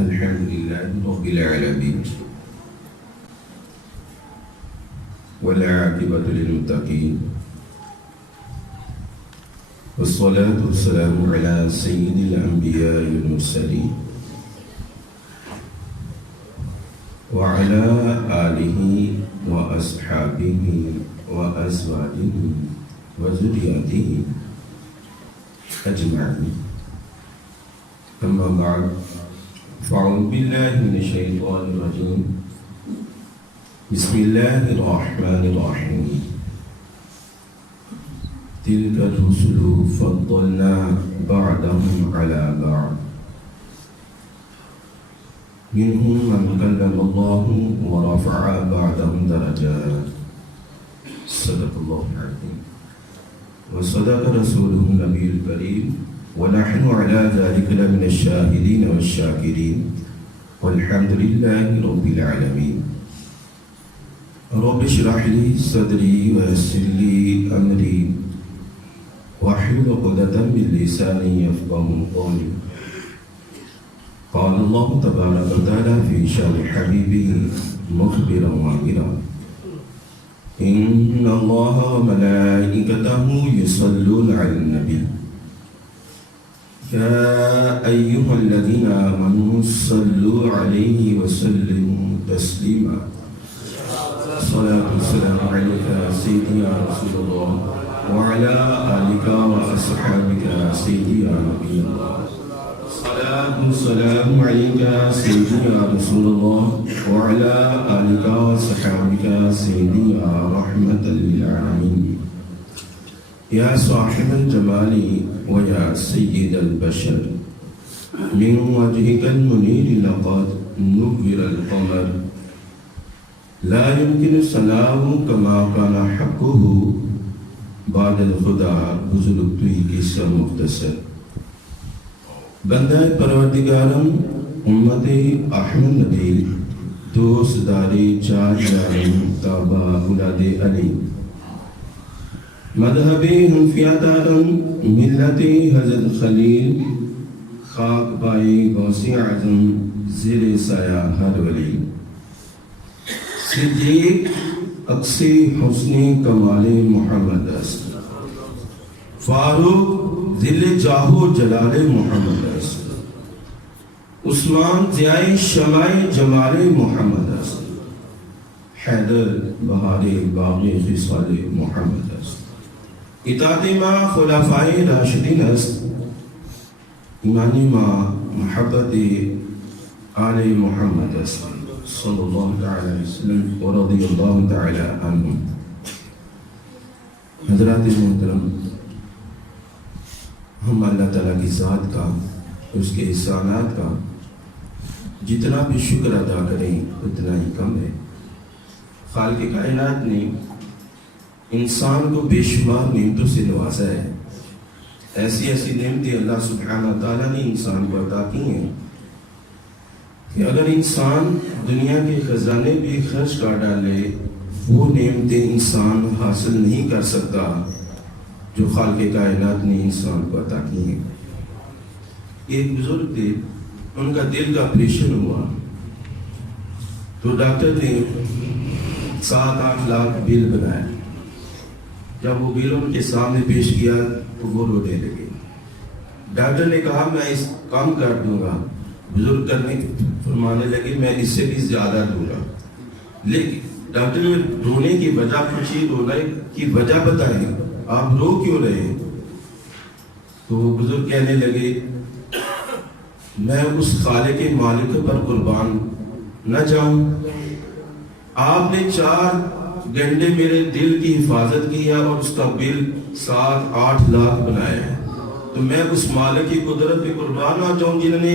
الحمد لله رب العالمين والعاقبة للمتقين والصلاة والسلام على سيد الأنبياء والمرسلين وعلى آله وأصحابه وأزواجه وذريته أجمعين. أما بعد فأعوذ بالله من الشيطان الرجيم. بسم الله الرحمن الرحيم. تلك الرسل فضلنا بعضهم على بعض منهم من كلم الله ورفع بعضهم درجات. صدق الله العظيم وصدق رسوله النبي الكريم ونحن على ذلك لمن الشاهدين والشاكرين والحمد لله رب العالمين. رب اشرح لي صدري ويسر لي أمري واحلل عقدة من لساني يفقهوا قولي. قال الله تبارك وتعالى في شأن حبيبه مخبرا وامرا إن الله وملائكته يصلون على النبي يا أيها الذين آمنوا صلوا عليه وسلموا تسليما. صلاة والسلام عليك سيدي يا رسول الله وعلى آلك وأصحابك سيدي يا نبي الله. صلاة والسلام عليك سيدي يا رسول الله وعلى آلك وصحابك سيدي يا رحمة للعالمين. يا صاحب الجمال ويا سيد البشر من وجهك المنير لقد نور القمر لا يمكن ثناؤه كما كان حقه بعد الخدا بزرگ توی قصہ مختصر. بندہ پروردگارم امت احمد ندی دوست داری چار جارم تابع اولاد علی مذہبی حنفیاتارم ملتی حضرت خلیل خاک بائی غوثی اعظم زیر سایہ ہر ولی صدیق اقصی حسنی کمال محمد است فاروق ذل جاہو جلال محمد است عثمان ضیاء شمع جمال محمد است حیدر بہار باغ خصال محمد است اطاعت ما خلفائے راشدین است ایمانی ما محبت آل محمد است صلی اللہ تعالی وسلم ورضی اللہ تعالی عنہ. حضرات محترم، ہم اللہ تعالیٰ کی ذات کا اس کے احسانات کا جتنا بھی شکر ادا کریں اتنا ہی کم ہے. خالق کائنات نے انسان کو بے شمار نعمتوں سے نوازا ہے. ایسی ایسی نعمتیں اللہ سبحانہ تعالیٰ نے انسان کو عطا کی ہیں کہ اگر انسان دنیا کے خزانے بھی خرچ کر ڈالے وہ نعمتیں انسان حاصل نہیں کر سکتا جو خالق کائنات نے انسان کو عطا کی ہیں. ایک بزرگ تھے، ان کا دل کا آپریشن ہوا تو ڈاکٹر نے 7-8 لاکھ بل بنایا. جب وہ بل ان کے سامنے پیش کیا تو وہ رونے لگے. ڈاکٹر نے کہا میں اس کام کر دوں گا. بزرگ کرنے فرمانے لگے میں اس سے بھی زیادہ دوں گا. لیکن ڈاکٹر نے رونے کی وجہ پوچھی، رونے کی وجہ بتائیں آپ رو کیوں رہے؟ تو وہ بزرگ کہنے لگے میں اس خالق مالک پر قربان نہ جاؤں. آپ نے 4 گھنٹے میرے دل کی حفاظت کیا اور اس کا بل 7-8 لاکھ بنایا ہے تو میں اس مالک کی قدرت پہ قربان نہ جاؤں جنہوں نے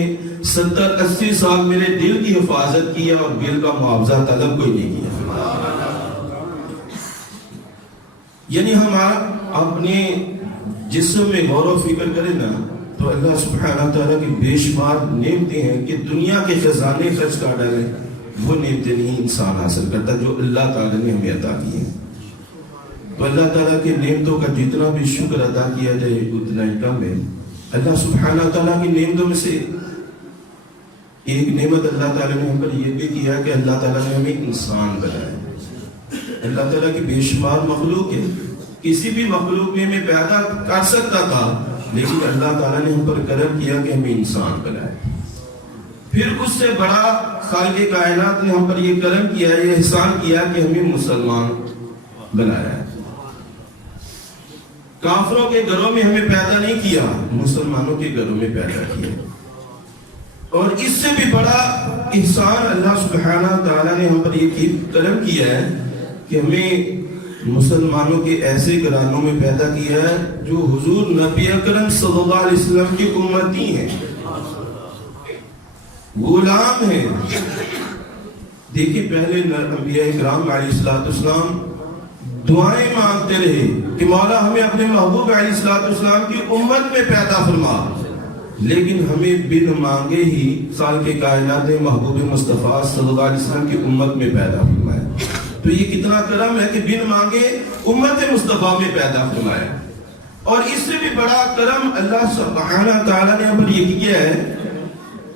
70-80 سال میرے دل کی حفاظت کیا اور بل کا معاوضہ طلب کوئی نہیں کیا. یعنی ہم اپنے جسم میں غور و فکر کریں نا تو اللہ سبحانہ تعالیٰ کی بے شمار نعمتیں ہیں کہ دنیا کے خزانے خرچ کر ڈالیں وہ نعمتیں نہیں انسان حاصل کرتا جو اللہ تعالیٰ نے ہمیں عطا کی ہیں. تو اللہ تعالیٰ کے نعمتوں کا جتنا بھی شکر ادا کیا جائے اتنا ہی کم ہے. اللہ سبحانہ تعالیٰ کی نعمتوں میں سے ایک نعمت اللہ تعالیٰ نے ہم پر یہ بھی کیا کہ اللہ تعالیٰ نے ہمیں انسان بنایا. اللہ تعالیٰ کی بے شمار مخلوق ہے، کسی بھی مخلوق میں ہمیں پیدا کر سکتا تھا، لیکن اللہ تعالیٰ نے ہم پر کرم کیا کہ ہمیں انسان بنایا. پھر اس سے بڑا خالق کائنات نے ہم پر یہ کرم کیا، یہ احسان کیا کہ ہمیں مسلمان بنایا ہے. کافروں کے گھروں میں ہمیں پیدا نہیں کیا، مسلمانوں کے گھروں میں پیدا کیا. اور اس سے بھی بڑا احسان اللہ سبحانہ تعالیٰ نے ہم پر یہ کرم کیا ہے کہ ہمیں مسلمانوں کے ایسے گھرانوں میں پیدا کیا ہے جو حضور نبی اکرم صلی اللہ علیہ وسلم کی امتی ہیں، غلام ہیں. دیکھیں پہلے انبیاء کرام علیہ السلام دعائیں مانگتے رہے کہ مولا ہمیں اپنے محبوب علیہ السلام کی امت میں پیدا فرما، لیکن ہمیں بن مانگے ہی خالق کائنات نے محبوب مصطفیٰ صلی اللہ علیہ وسلم کی امت میں پیدا فرمایا. تو یہ کتنا کرم ہے کہ بن مانگے امت مصطفیٰ میں پیدا فرمایا. اور اس سے بھی بڑا کرم اللہ سبحانہ تعالیٰ نے ہم پر یہ کیا ہے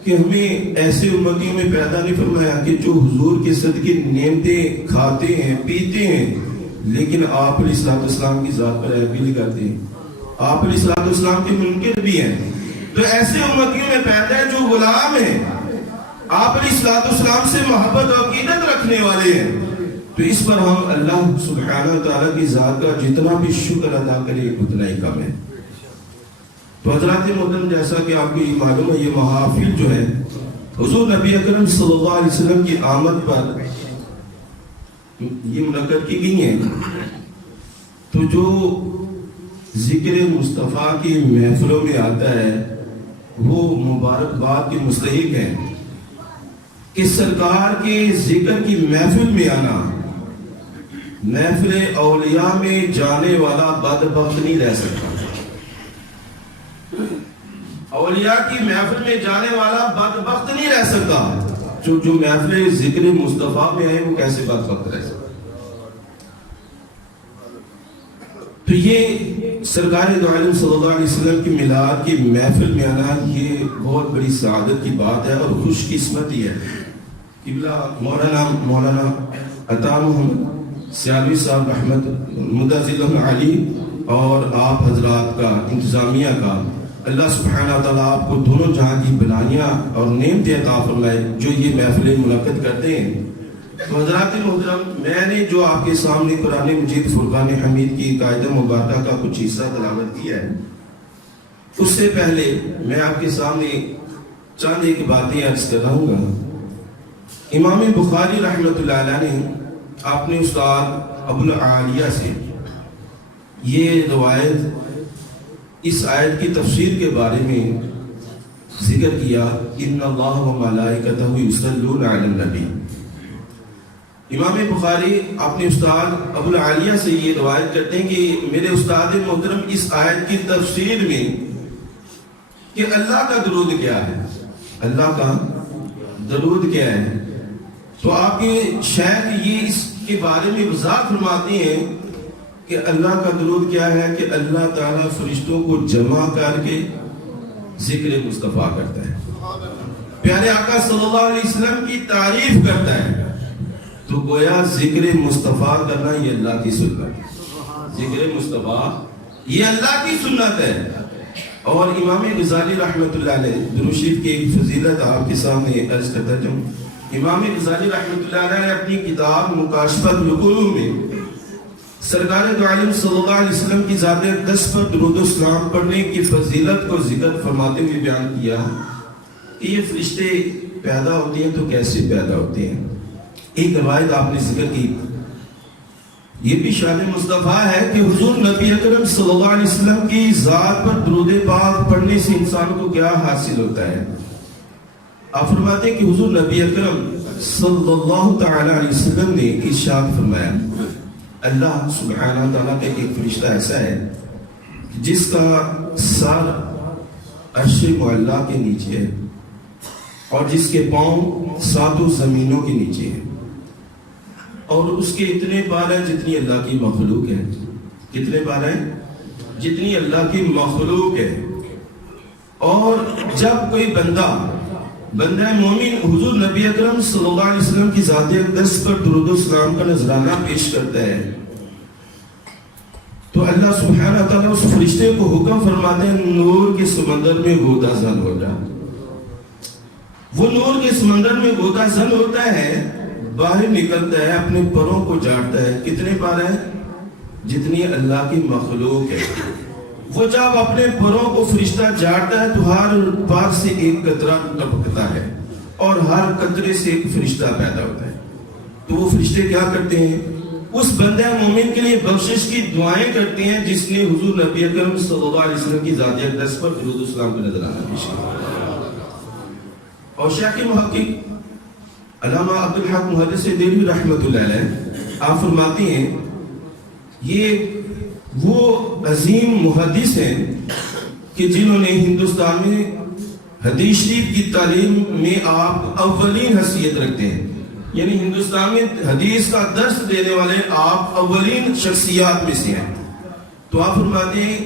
کہ ہمیں ایسے امتیوں میں پیدا نہیں فرمایا کہ جو حضور کے صدقے نعمتیں کھاتے ہیں پیتے ہیں، لیکن آپ علیہ السلام کی ذات پر عیب بھی لگاتے ہیں، آپ علیہ السلام کے منکر بھی ہیں. تو ایسے امتیوں میں پیدا ہے جو غلام ہیں، آپ علیہ السلام سے محبت و عقیدت رکھنے والے ہیں. تو اس پر ہم اللہ سبحانہ تعالیٰ کی ذات کا جتنا بھی شکر ادا کریں اتنا ہی کم ہے. تو حضرات محترم، جیسا کہ آپ کو یہ معلوم ہے، یہ محافل جو ہے حضور نبی اکرم صلی اللہ علیہ وسلم کی آمد پر یہ منعقد کی گئی ہیں. تو جو ذکر مصطفیٰ کی محفلوں میں آتا ہے وہ مبارکباد کے مستحق ہیں کہ سرکار کے ذکر کی محفل میں آنا، محفل اولیاء میں جانے والا بدبخت نہیں رہ سکتا. اولیاء کی محفل میں جانے والا بدبخت نہیں رہ سکتا. جو محفل ذکر مصطفیٰ میں ہے وہ کیسے بدبخت رہ سکتا. تو یہ سرکار دو عالم صلی اللہ علیہ وسلم کی میلاد کی محفل میں آنا یہ بہت بڑی سعادت کی بات ہے اور خوش قسمتی ہے. قبلہ مولانا عطا محمد سیالوی صاحب رحمت مدظل علی اور آپ حضرات کا انتظامیہ کا اللہ سبحانہ تعالیٰ آپ کو دونوں جہاں کی بلائیاں اور نعمتیں عطا فرمائے جو یہ محفلیں منعقد کرتے ہیں. تو حضرات محترم، میں نے جو آپ کے سامنے قرآن مجید فرقان حمید کی قاعدہ مبارکہ کا کچھ حصہ تلاوت کیا ہے، اس سے پہلے میں آپ کے سامنے چند ایک باتیں عرض کر رہا ہوں. امام بخاری رحمۃ اللہ علیہ نے اپنے استاد ابو العالیہ سے یہ روایت اس آیت کی تفسیر کے بارے میں ذکر کیا، ان اللہ و ملائکتہ یصلون علی النبی. امام بخاری اپنے استاد ابو العالیہ سے یہ روایت کرتے ہیں کہ میرے استاد محترم اس آیت کی تفسیر میں کہ اللہ کا درود کیا ہے، اللہ کا درود کیا ہے، تو آپ کے شیخ یہ اس کے بارے میں وضاحت فرماتے ہیں کہ اللہ کا درود کیا ہے کہ اللہ تعالیٰ فرشتوں کو جمع کر کے ذکر مصطفیٰ کرتا ہے، پیارے آقا صلی اللہ علیہ وسلم کی تعریف کرتا ہے. تو گویا ذکر مصطفیٰ کرنا یہ اللہ کی سنت ہے، ذکر مصطفیٰ یہ اللہ کی سنت ہے. اور امام غزالی رحمۃ اللہ علیہ درود شریف کی ایک فضیلت آپ کے سامنے عرض کرتا جاؤں. امام غزالی رحمۃ اللہ علیہ اپنی کتاب مکاشفۃ القلوب میں سرکار دو عالم صلی اللہ علیہ وسلم کی ذات اقدس پر درود و سلام پڑھنے کی فضیلت کو ذکر فرماتے ہوئے بیان کیا کہ یہ فرشتے پیدا ہوتے ہیں تو کیسے پیدا ہوتے ہیں. ایک روایت آپ نے ذکر کی، یہ بھی شان مصطفیٰ ہے کہ حضور نبی اکرم صلی اللہ علیہ وسلم کی ذات پر درود پاک پڑھنے سے انسان کو کیا حاصل ہوتا ہے. آپ فرماتے ہیں کہ حضور نبی اکرم صلی اللہ تعالی علیہ وسلم نے ارشاد فرمایا، اللہ سبحانہ تعالیٰ کا ایک فرشتہ ایسا ہے جس کا سر عرش معلیٰ کے نیچے ہے اور جس کے پاؤں ساتوں زمینوں کے نیچے ہے، اور اس کے اتنے بال ہیں جتنی اللہ کی مخلوق ہے. کتنے بال ہیں؟ جتنی اللہ کی مخلوق ہے. اور جب کوئی بندہ بندہ مومن حضور نبی اکرم صلی اللہ علیہ وسلم کی ذات اقدس پر درود و سلام کا نذرانہ پیش کرتا ہے تو اللہ سبحانہ تعالیٰ اس فرشتے کو حکم فرماتے ہیں نور کے سمندر میں غوطہ زن ہو جا. وہ نور کے سمندر میں غوطہ زن ہوتا ہے، باہر نکلتا ہے، اپنے پروں کو جاڑتا ہے. کتنے پار ہیں؟ جتنی اللہ کی مخلوق ہے. وہ جب اپنے پروں کو فرشتہ جاڑتا ہے تو ہر پار سے ایک قطرہ ٹپکتا ہے اور ہر قطرے سے ایک فرشتہ پیدا ہوتا ہے. تو وہ فرشتے کیا کرتے ہیں؟ اس بندہ مومن کے لیے بخشش کی دعائیں کرتے ہیں جس نے حضور نبی اکرم صلی اللہ علیہ وسلم کی ذات اقدس پر درود و سلام کا نذرانہ پیش کیا. اور شیخ محقق علامہ عبدالحق محدث دہلوی رحمۃ اللہ علیہ آپ فرماتے ہیں یہ وہ عظیم محدث ہیں کہ جنہوں نے ہندوستان میں حدیث شریف کی تعلیم میں آپ اولین حیثیت رکھتے ہیں. یعنی ہندوستان میں حدیث کا درس دینے والے آپ اولین شخصیات میں سے ہیں. تو آپ فرماتے ہیں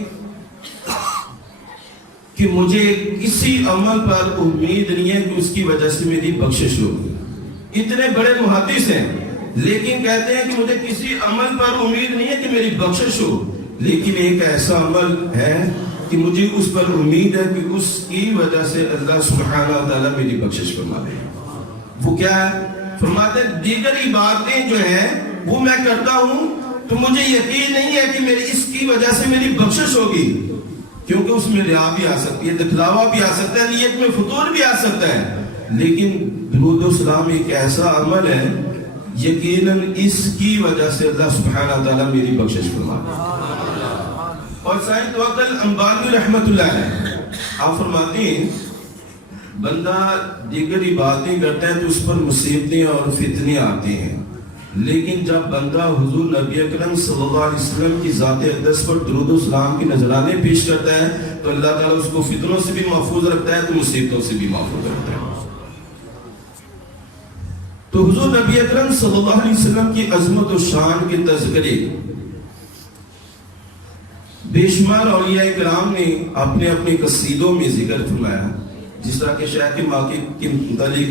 کہ مجھے کسی عمل پر امید نہیں ہے کہ اس کی وجہ سے میری بخشش ہو. اتنے بڑے محدث ہیں لیکن کہتے ہیں کہ مجھے کسی عمل پر امید نہیں ہے کہ میری بخشش ہو، لیکن ایک ایسا عمل ہے کہ مجھے اس پر امید ہے کہ اس کی وجہ سے اللہ سبحانہ تعالیٰ میری بخشش فرما دے. وہ کیا ہے؟ فرماتے ہیں دیگر عبادتیں جو ہیں وہ میں کرتا ہوں تو مجھے یقین نہیں ہے کہ میری اس کی وجہ سے میری بخشش ہوگی، کیونکہ اس میں ریا بھی آ سکتی ہے، دکھلاوا بھی آ سکتا ہے، نیت میں فطور بھی آ سکتا ہے. لیکن درود و سلام ایک ایسا عمل ہے یقیناً اس کی وجہ سے اللہ سبحانہ تعالیٰ میری بخشش فرماتا ہے. اور سائد توکل انباری رحمت اللہ علیہ آپ فرماتے ہیں بندہ دیگر عبادتیں کرتا ہے تو اس پر مصیبتیں اور فتنے آتے ہیں، لیکن جب بندہ حضور نبی اکرم صلی اللہ علیہ وسلم کی ذات اقدس پر درود و سلام کے نذرانے پیش کرتا ہے تو اللہ تعالیٰ اس کو فتنوں سے بھی محفوظ رکھتا ہے تو مصیبتوں سے بھی محفوظ رکھتا ہے. تو حضور نبی اکرم صلی اللہ علیہ وسلم کی عظمت و شان کے تذکرے بے شمار اولیاء کرام نے اپنے اپنے قصیدوں میں ذکر فرمایا. جس طرح کہ شیخ محقق کے متعلق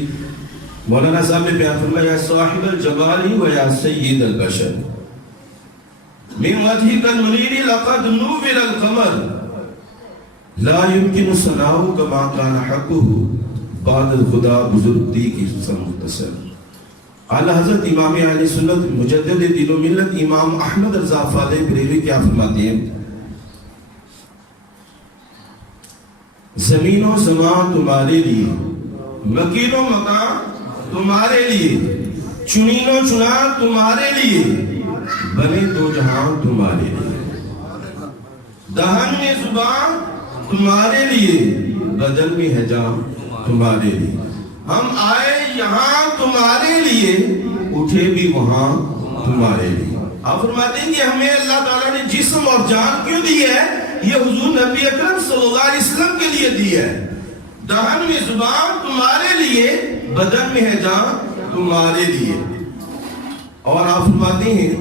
مولانا صاحب نے بیان فرمایا یا صاحب الجمال و یا سید البشر من وجهك المنیر لقد نور القمر لا يمكن ثناؤ كما كان حقه بعد الخدا بزرگی کی مختصر. اعلی حضرت امام اہل سنت مجدد دین و ملت امام احمد رضا فاضل بریلوی کیا فرماتے ہیں؟ زمین و زمان تمہارے لیے، مکین و مکان تمہارے لیے، چنین و چنا تمہارے لیے، بنے دو جہاں تمہارے لیے، دہن میں زبان تمہارے لیے، بدن میں حجام تمہارے لیے. ہم آئے یہاں تمہارے لیے، اٹھے بھی وہاں تمہارے لیے. آپ فرماتے ہیں کہ ہمیں اللہ تعالیٰ نے جسم اور جان کیوں دی ہے؟ یہ حضور نبی اکرم صلی اللہ علیہ وسلم کے لیے دی ہے. دہن میں زبان تمہارے لیے، بدن میں ہے جان تمہارے لیے. اور آپ فرماتے ہیں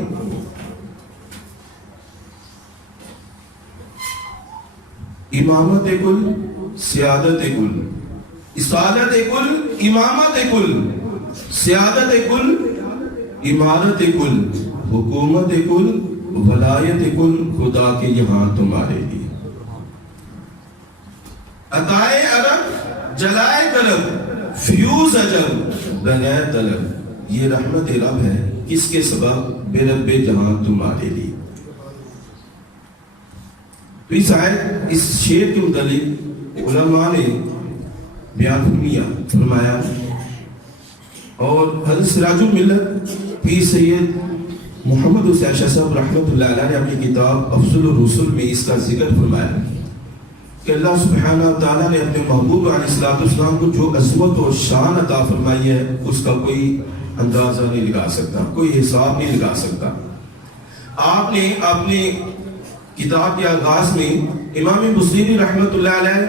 امامت کل، سیادت کل، اسادت کل، امامت کل، سیادت کل، امارت کل، حکومت کل، ولایت کل خدا کے یہاں تمہارے لیے. عطائے عرب، جلائے قلب، فیوز عجب، بغیر طلب، یہ رحمت رب ہے کس کے سبب؟ بے رب جہاں تمہارے لیے. تو اس شعر کے متعلق علماء نے بیان فرمایا اور حضرت سراج الملت پیر سید محمد حسین شاہ صاحب رحمۃ اللہ علیہ نے اپنی کتاب افضل الرسل میں اس کا ذکر فرمایا کہ اللہ سبحانہ تعالیٰ نے اپنے محبوب علیہ السلام کو جو عظمت اور شان عطا فرمائی ہے اس کا کوئی اندازہ نہیں لگا سکتا، کوئی حساب نہیں لگا سکتا. آپ نے اپنے کتاب کے آغاز میں امام بصیری رحمۃ اللہ علیہ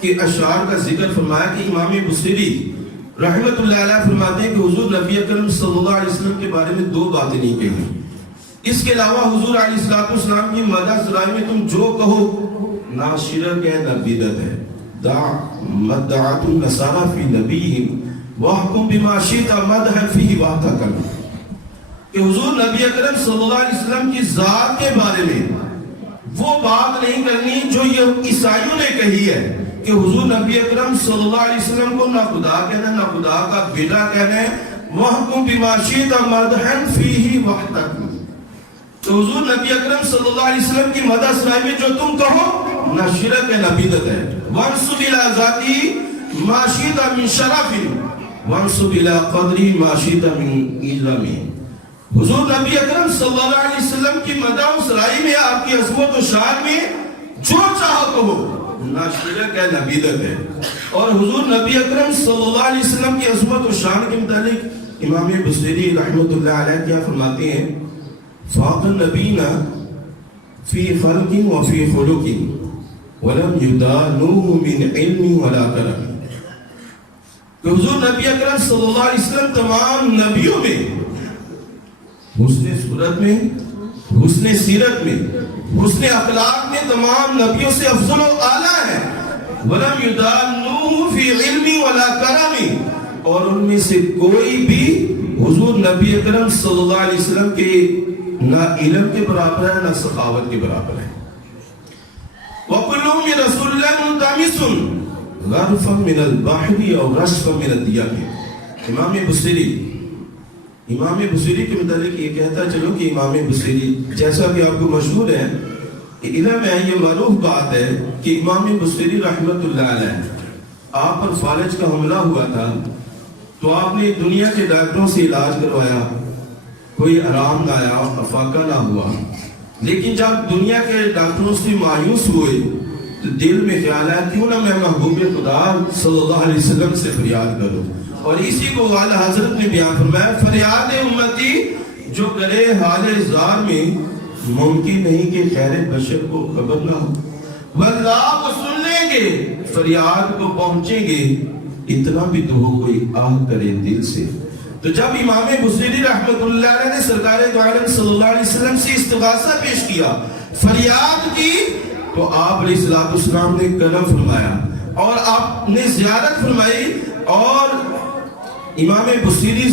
کے اشعار کا ذکر فرمایا کہ امام بصیری رحمۃ اللہ علیہ فرماتے ہیں کہ حضور نبی اکرم صلی اللہ علیہ وسلم کے بارے میں دو باتیں نہیں کہی، اس کے علاوہ حضور علیہ السلام کی مدح ذرائع میں تم جو کہو نہ شرک ہے نہ بدعت ہے، دع مدعۃ النصارى فی نبیہم واحکم بما شئت مدحا فیہ واحتکم، کہ حضور نبی اکرم صلی اللہ علیہ وسلم کی ذات کے بارے میں وہ بات نہیں کرنی جو یہ عیسائیوں نے کہی ہے کہ حضور نبی اکرم صلی اللہ علیہ وسلم کو نہ خدا کہنا ہے نہ خدا کا بیٹا کہنا ہے، وَحْكُمْ بِمَا شِئْتَ مَدْحًا فِيهِ وَحْدَكُمْ، تو حضور نبی اکرم صلی اللہ علیہ وسلم کی مدح سنائی میں جو تم کہو نہ شرک ہے نہ بدعت ہے، وَانْسُبْ إِلَىٰ ذَاتِهِ مَا شِئْتَ مِنْ شَرَفٍ وَانْسُبْ إِلَىٰ قَدْرِهِ مَا شِئْتَ مِنْ عِظَمٍ، حضور نبی اکرم صلی اللہ علیہ وسلم کی مدح و سرائی میں آپ کی عظمت و شان میں جو چاہو کہو، نہ شرک ہے نہ بدعت ہے۔ اور حضور نبی اکرم صلی اللہ علیہ وسلم کی عظمت و شان کے متعلق امام بصیری رحمۃ اللہ علیہ کیا فرماتے ہیں، فاق النبینا فی خلق و فی خلق ولم یدانوہ من علم ولا کرم، کہ حضور نبی اکرم صلی اللہ علیہ وسلم تمام نبیوں میں حسن صورت میں، حسن سیرت میں، حسن اخلاق میں تمام نبیوں سے افضل و اعلیٰ ہے، وَلَمْ يُدَانُّهُ فِي عِلْمِ وَلَا كَرَمِ، اور ان میں سے کوئی بھی حضور نبی اکرم صلی اللہ علیہ وسلم کے نہ علم کے برابر ہے نہ سخاوت کے برابر ہے۔ وَكُلُّهُمْ رَسُولُ اللَّهِ مُلْتَمِسٌ غَرْفًا مِنَ الْبَحْرِ أَوْ رَشْفًا مِنَ الدِّيَمِ، امام بصیری کے متعلق یہ کہتا چلو کہ امام بصیری جیسا کہ آپ کو مشہور ہے، علم ہے، یہ معروف بات ہے کہ امام بصیری رحمت اللہ علیہ آپ پر فالج کا حملہ ہوا تھا تو آپ نے دنیا کے ڈاکٹروں سے علاج کروایا، کوئی آرام نہ آیا، افاقہ نہ ہوا، لیکن جب دنیا کے ڈاکٹروں سے مایوس ہوئے تو دل میں خیال آیا کیوں نہ میں محبوب خدا صلی اللہ علیہ وسلم سے فریاد کروں، اور اسی کو والا حضرت نے بیان فرمایا، فریاد امتی جو کرے حال زار میں ممکن نہیں کہ خیر بشر کو خبر نہ ہو، واللہ کو سن لیں گے فریاد کو پہنچیں گے، اتنا بھی تو ہو کوئی آہ کرے دل سے۔ تو جب امام بصیری رحمت اللہ علیہ نے سرکار دو عالم صلی اللہ علیہ وسلم سے استغاثہ پیش کیا، فریاد کی، تو آپ علیہ السلام نے کرم فرمایا اور آپ نے زیارت فرمائی، اور امام بصیری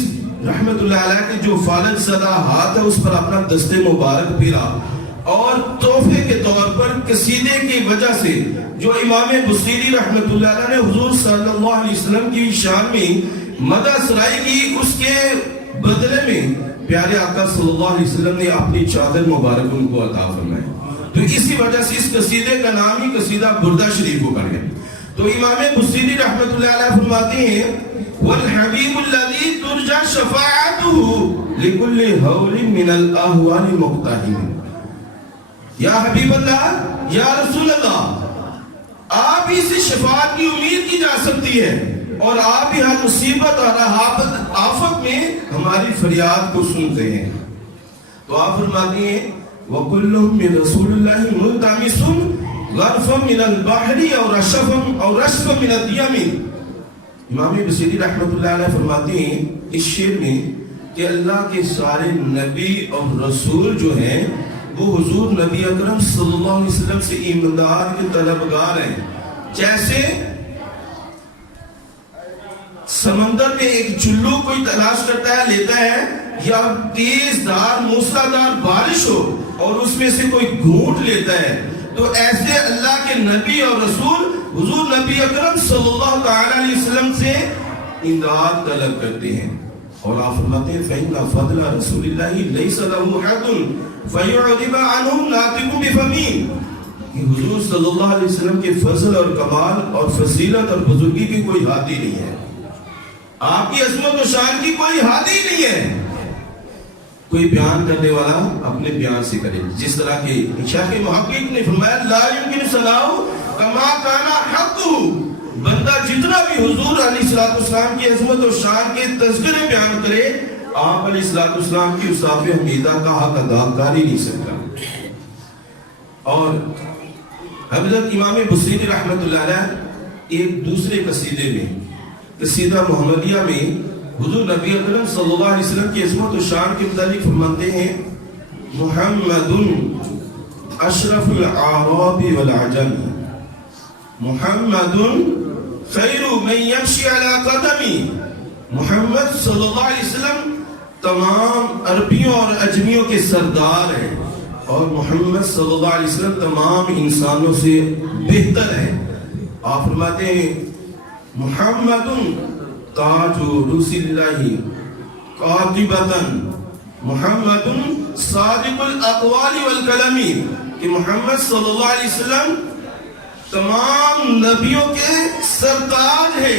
رحمت اللہ علیہ کے جو فالج زدہ ہاتھ ہے اس پر اپنا دست مبارک پھیرا، اور تحفے کے طور پر قصیدے کی وجہ سے جو امام بصیری رحمت اللہ علیہ نے حضور صلی اللہ علیہ وسلم کی شان میں مدح سرائی کی، اس کے بدلے میں پیارے آقا صلی اللہ علیہ وسلم نے اپنی چادر مبارک ان کو عطا فرمائی، تو اسی وجہ سے اس قصیدے کا نام ہی قصیدہ بردہ شریف ہو کر گیا۔ تو امام بصیری رحمت اللہ علیہ فرماتے ہیں، والحبیب الذی ترجى شفاعته لكل هول من الاهوال مقتحم، یا حبیب اللہ، یا رسول اللہ، آپ ہی سے شفاعت کی امید کی جا سکتی ہے، اور آپ ہی ہر مصیبت اور آفت میں ہماری فریاد کو سنتے ہیں۔ تو آپ فرماتے ہیں وَكُلُّهُمْ مِنْ رَسُولِ اللَّهِ مُلْتَمِسٌ غَرْفًا مِنَ الْبَحْرِ أَوْ رَشْفًا مِنَ الدِّيَمِ۔ امام بصیری رحمت اللہ علیہ فرماتے ہیں اس شعر میں کہ اللہ کے سارے نبی اور رسول جو ہیں وہ حضور نبی اکرم صلی اللہ علیہ وسلم سے ایماندار کے طلبگار ہیں، جیسے سمندر میں ایک چلو کوئی تلاش کرتا ہے، لیتا ہے، یا تیز دھار موسلادھار بارش ہو اور اس میں سے کوئی گھونٹ لیتا ہے، تو ایسے اللہ کے نبی اور رسول حضور نبی اکرم صلی اللہ تعالی علیہ وسلم سے امداد طلب کرتے ہیں، اور آپ فرماتے ہیں فَإِنَّ فَضْلَ رَسُولِ اللَّهِ لَيْسَ لَهُ حَدٌ فَيُعْرِبَ عَنْهُ نَاطِقٌ بِفَمِهِ، کہ حضور صلی اللہ علیہ وسلم کے فضل اور کمال اور فضیلت اور بزرگی کی کوئی حادی نہیں ہے، آپ کی عظمت و شان کی کوئی حادی نہیں ہے، کوئی بیان کرنے والا اپنے بیان سے کرے، جس طرح کے شیخ محقق نے فرمایا لا يمكن ثناؤ کما کانا حقہ، بندہ جتنا بھی حضور علیہ السلام کی عظمت و شان کے تذکرے بیان کرے، آپ علیہ السلام کی اوصاف حمیدہ کا حق ادا کر ہی نہیں سکتا۔ اور حضرت امام بصیری رحمت اللہ علیہ ایک دوسرے قصیدے میں، قصیدہ محمدیہ میں، حضور نبی اکرم صلی اللہ علیہ وسلم کی عظمت و شان کے متعلق فرماتے ہیں محمد اشرف الاعراب والعجم محمد خیر من یمشی علی قدمی، محمد صلی اللہ علیہ وسلم تمام عربیوں اور اجمیوں کے سردار ہیں، اور محمد صلی اللہ علیہ وسلم تمام انسانوں سے بہتر ہے۔ آپ فرماتے ہیں محمد تاج رسول اللہ قاطبتاً، محمد صادق الاقوال والکلم، کہ محمد صلی اللہ علیہ وسلم تمام نبیوں کے سردار ہے،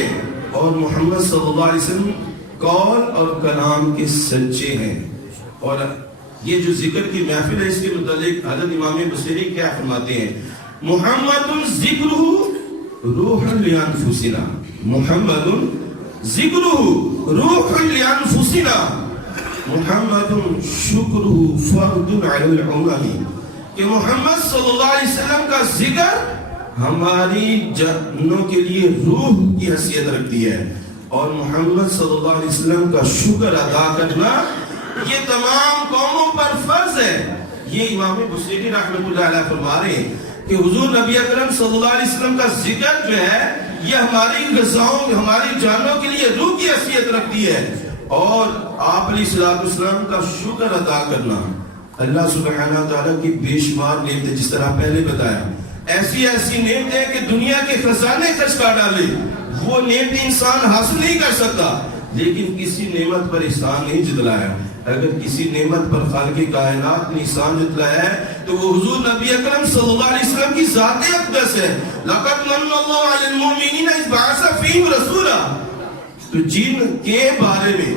اور محمد صلی اللہ علیہ وسلم قول اور کلام کے سچے ہیں۔ اور یہ جو ذکر کی محفل ہے اس کے متعلق حضرت امام بصیری کیا فرماتے ہیں؟ محمد ذکرہ روح لانفسنا، محمد ذکرہ روح لانفسنا، محمد شکرہ فرد علی الامم، کہ محمد صلی اللہ علیہ وسلم کا ذکر ہماری جنوں کے لیے روح کی حیثیت رکھتی ہے، اور محمد صلی اللہ علیہ وسلم کا شکر ادا کرنا یہ تمام قوموں پر فرض ہے۔ یہ امام بصیری رحمۃ اللہ علیہ فرما رہے ہیں کہ حضور نبی اکرم صلی اللہ علیہ وسلم کا ذکر جو ہے یہ ہماری غذاؤں، ہماری جانوں کے لیے روح کی حیثیت رکھتی ہے، اور آپ علیہ السلام کا شکر ادا کرنا اللہ سبحانہ تعالیٰ کی بے شمار نعمتیں، جس طرح پہلے بتایا، ایسی ایسی نعمتیں کہ دنیا کے خزانے خرچ کر ڈالے، وہ نعمت انسان حاصل نہیں کر سکتا، لیکن کسی نعمت پر احسان نہیں جتلایا۔ اگر کسی نعمت پر خالق کائنات نے احسان جتلایا ہے تو وہ حضور نبی اکرم صلی اللہ علیہ وسلم کی ذات اقدس ہے۔ لَقَدْ مَنَّ اللَّهُ عَلَى الْمُؤْمِنِينَ إِذْ بَعَثَ فِيهِمْ رَسُولًا، تو جن کے بارے میں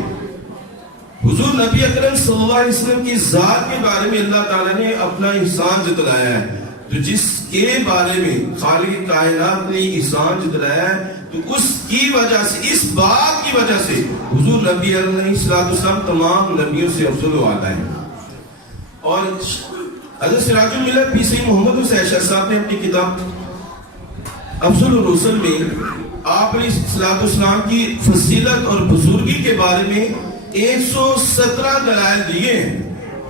حضور نبی اکرم صلی اللہ علیہ وسلم کی ذات کے بارے میں اللہ تعالیٰ نے اپنا احسان جتلایا ہے، تو جس کے بارے میں خالق کائنات نے احسان جتلایا ہے، تو اس کی وجہ سے، اس بات کی وجہ سے حضور نبی علیہ السلام تمام نبیوں سے افضل و اعلیٰ ہیں۔ اور حضرت سراج الملت پی سی محمد حسین شاہ صاحب نے اپنی کتاب افضل الرسل میں آپ علیہ السلام کی فضیلت اور بزرگی کے بارے میں 117 دلائل دیے ہیں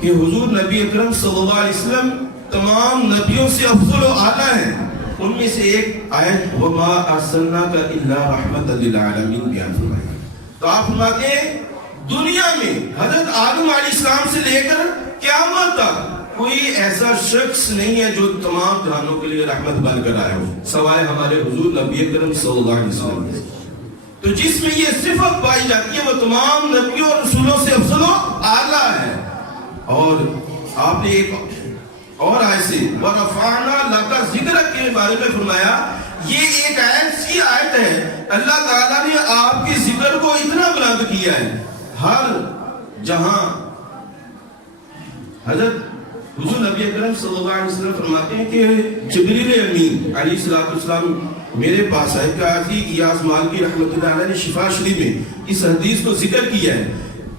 کہ حضور نبی اکرم صلی اللہ علیہ وسلم تمام نبیوں سے افضل و اعلیٰ ہیں۔ ان میں سے ایک آیت وَمَا أَرْسَلْنَاكَ إِلَّا رَحْمَةً لِلْعَالَمِينَ بیان فرمائی۔ تو آپ فرماتے ہیں دنیا میں حضرت آدم علیہ السلام سے لے کر قیامت تک کوئی ایسا شخص نہیں ہے جو تمام جہانوں کے لیے رحمت بن کر آیا ہو سوائے ہمارے حضور نبی اکرم صلی اللہ علیہ وسلم۔ تو جس میں یہ صفت پائی جاتی ہے وہ تمام نبیوں اور رسولوں سے افضل و اعلیٰ ہے۔ اور آپ نے ایک اور آیت سے وَرَفَعْنَا لَكَ ذِكْرَكَ کے بارے میں فرمایا، یہ ایک ایسی آیت ہے اللہ تعالیٰ نے آپ کے ذکر کو اتنا بلند کیا ہے۔ ہر جہاں حضرت حضور نبی اکرم صلی اللہ علیہ وسلم فرماتے ہیں کہ جبریل امین علیہ السلام میرے پاس آئے، قاضی ایاز مالکی رحمۃ اللہ علیہ نے شفا شریف میں اس حدیث کو ذکر کیا ہے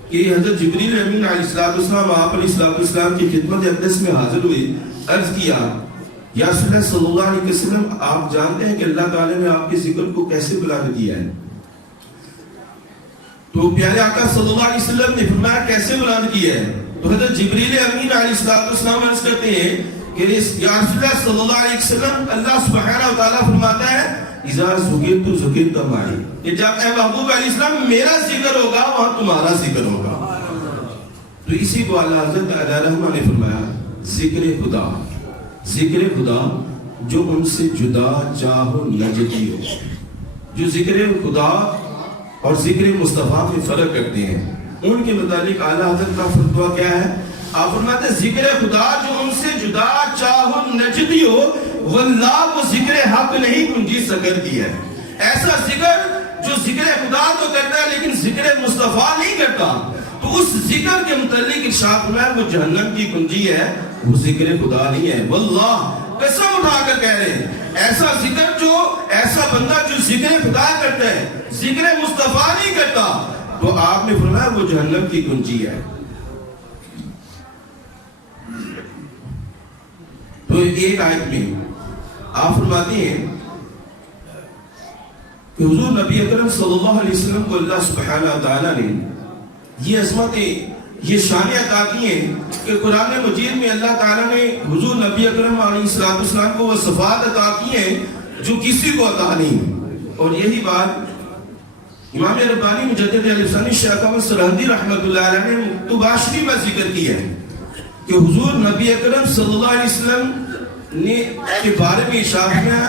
کہ حضرت جبریل امین علیہ السلام آپ علیہ السلام کی خدمت اقدس میں حاضر ہوئے، عرض کیا یا رسول اللہ صلی اللہ علیہ وسلم آپ جانتے ہیں کہ اللہ تعالیٰ نے آپ کے ذکر کو کیسے بلند کیا ہے؟ تو پیارے آقا صلی اللہ علیہ وسلم نے فرمایا کیسے بلند کیا ہے؟ تو حضرت جبریل امین علیہ السلام عرض کرتے ہیں کہ یا رسول اللہ صلی اللہ علیہ وسلم اللہ سبحانہ وتعالیٰ فرماتا ہے اذا ذکرت ذکرت معی، کہ جب اے محبوب علیہ السلام میرا ذکر ہوگا وہاں تمہارا ذکر ہوگا۔ تو اسی کو اللہ حضرت علیہ رحمہ نے فرمایا ذکر خدا، ذکر خدا جو ان سے جدا چاہو نجدی ہو، جو ذکر خدا اور ذکر مصطفیٰ میں فرق کرتے ہیں ان کے متعلق اعلیٰ حضرت کا فتویٰ کیا ہے؟ آپ فرماتے ہیں ذکر خدا جو ان سے جدا چاہو نجدی ہو، واللہ وہ ذکر حق نہیں کنجی سکر کی ہے۔ ایسا ذکر جو ذکر خدا تو کرتا ہے لیکن ذکر مصطفیٰ نہیں کرتا، تو اس ذکر کے متعلق ارشاد میں وہ جہنم کی کنجی ہے، وہ ذکر خدا نہیں ہے۔ واللہ قسم اٹھا کر کہہ رہے ہیں ایسا ذکر جو ایسا بندہ جو ذکر خدا کرتا ہے ذکر مصطفیٰ نہیں کرتا، تو آپ نے فرمایا وہ جہنم کی کنجی ہے۔ تو ایک آیت میں آپ فرماتے ہیں کہ حضور نبی اکرم صلی اللہ علیہ وسلم کو اللہ سبحانہ تعالیٰ نے یہ عظمتیں، یہ شانیں عطا کی ہیں کہ قرآن مجید میں اللہ تعالیٰ نے حضور نبی اکرم علیہ السلام کو وہ صفات عطا کی ہیں جو کسی کو عطا نہیں. اور یہی بات امام ربانی مجدد علیہ ثانی شیخ احمد سرہندی رحمۃ اللہ علیہ نے مکتوب عاشری میں ذکر کیا ہے کہ حضور نبی اکرم صلی اللہ علیہ وسلم نے کے بارے میں ارشاد کیا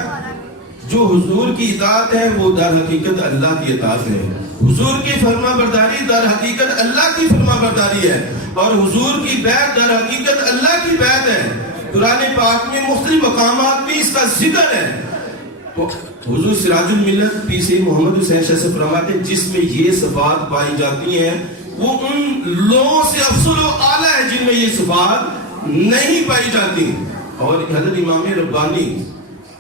جو حضور کی اطاعت ہے وہ در حقیقت اللہ کی اطاعت ہے. حضور کی فرما برداری در حقیقت اللہ کی فرما برداری ہے اور حضور کی بیعت در حقیقت اللہ کی بیعت ہے. قرآن پاک میں مختلف مقامات میں اس کا ذکر ہے. تو حضور سراج الملت پی سی محمد حسین شاہ سے فرماتے ہیں جس میں یہ صفات پائی جاتی ہیں وہ ان لوگوں سے افضل و اعلیٰ ہے جن میں یہ صفات نہیں پائی جاتی. اور حضرت امام ربانی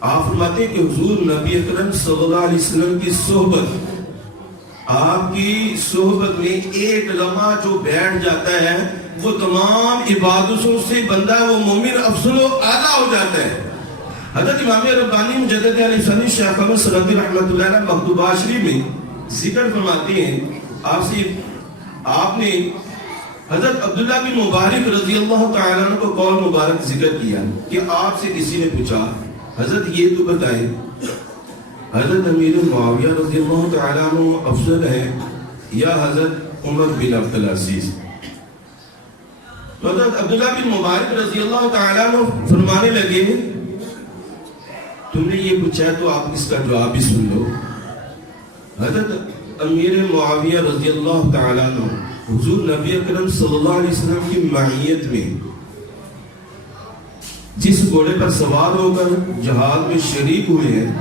آپ فرماتے ہیں کہ حضور نبی اکرم صلی اللہ علیہ وسلم کی صحبت آپ کی صحبت میں ایک لمحہ جو بیٹھ جاتا ہے وہ تمام عبادتوں سے بندہ وہ مومن افضل و اعلیٰ ہو جاتا ہے. حضرت امام ربانی مجدد علیہ ثانی شیخ احمد سرہندی رحمۃ اللہ علیہ مکتوب عاشری میں ذکر فرماتے ہیں آپ نے حضرت عبداللہ بن مبارک رضی اللہ تعالیٰ عنہ کو قول مبارک ذکر کیا کہ آپ سے کسی نے پوچھا حضرت یہ تو بتائیں حضرت امیر معاویہ رضی اللہ تعالیٰ عنہ افضل ہے یا حضرت عمر بن عبدالعزیز. حضرت عبداللہ بن مبارک رضی اللہ تعالیٰ عنہ فرمانے لگے تم نے یہ پوچھا ہے تو آپ اس کا جواب بھی سن لو. حضرت امیر معاویہ رضی اللہ تعالیٰ عنہ حضور نبی اکرم صلی اللہ علیہ وسلم کی معیت میں جس گھوڑے پر سوار ہو کر جہاد میں شریک ہوئے ہیں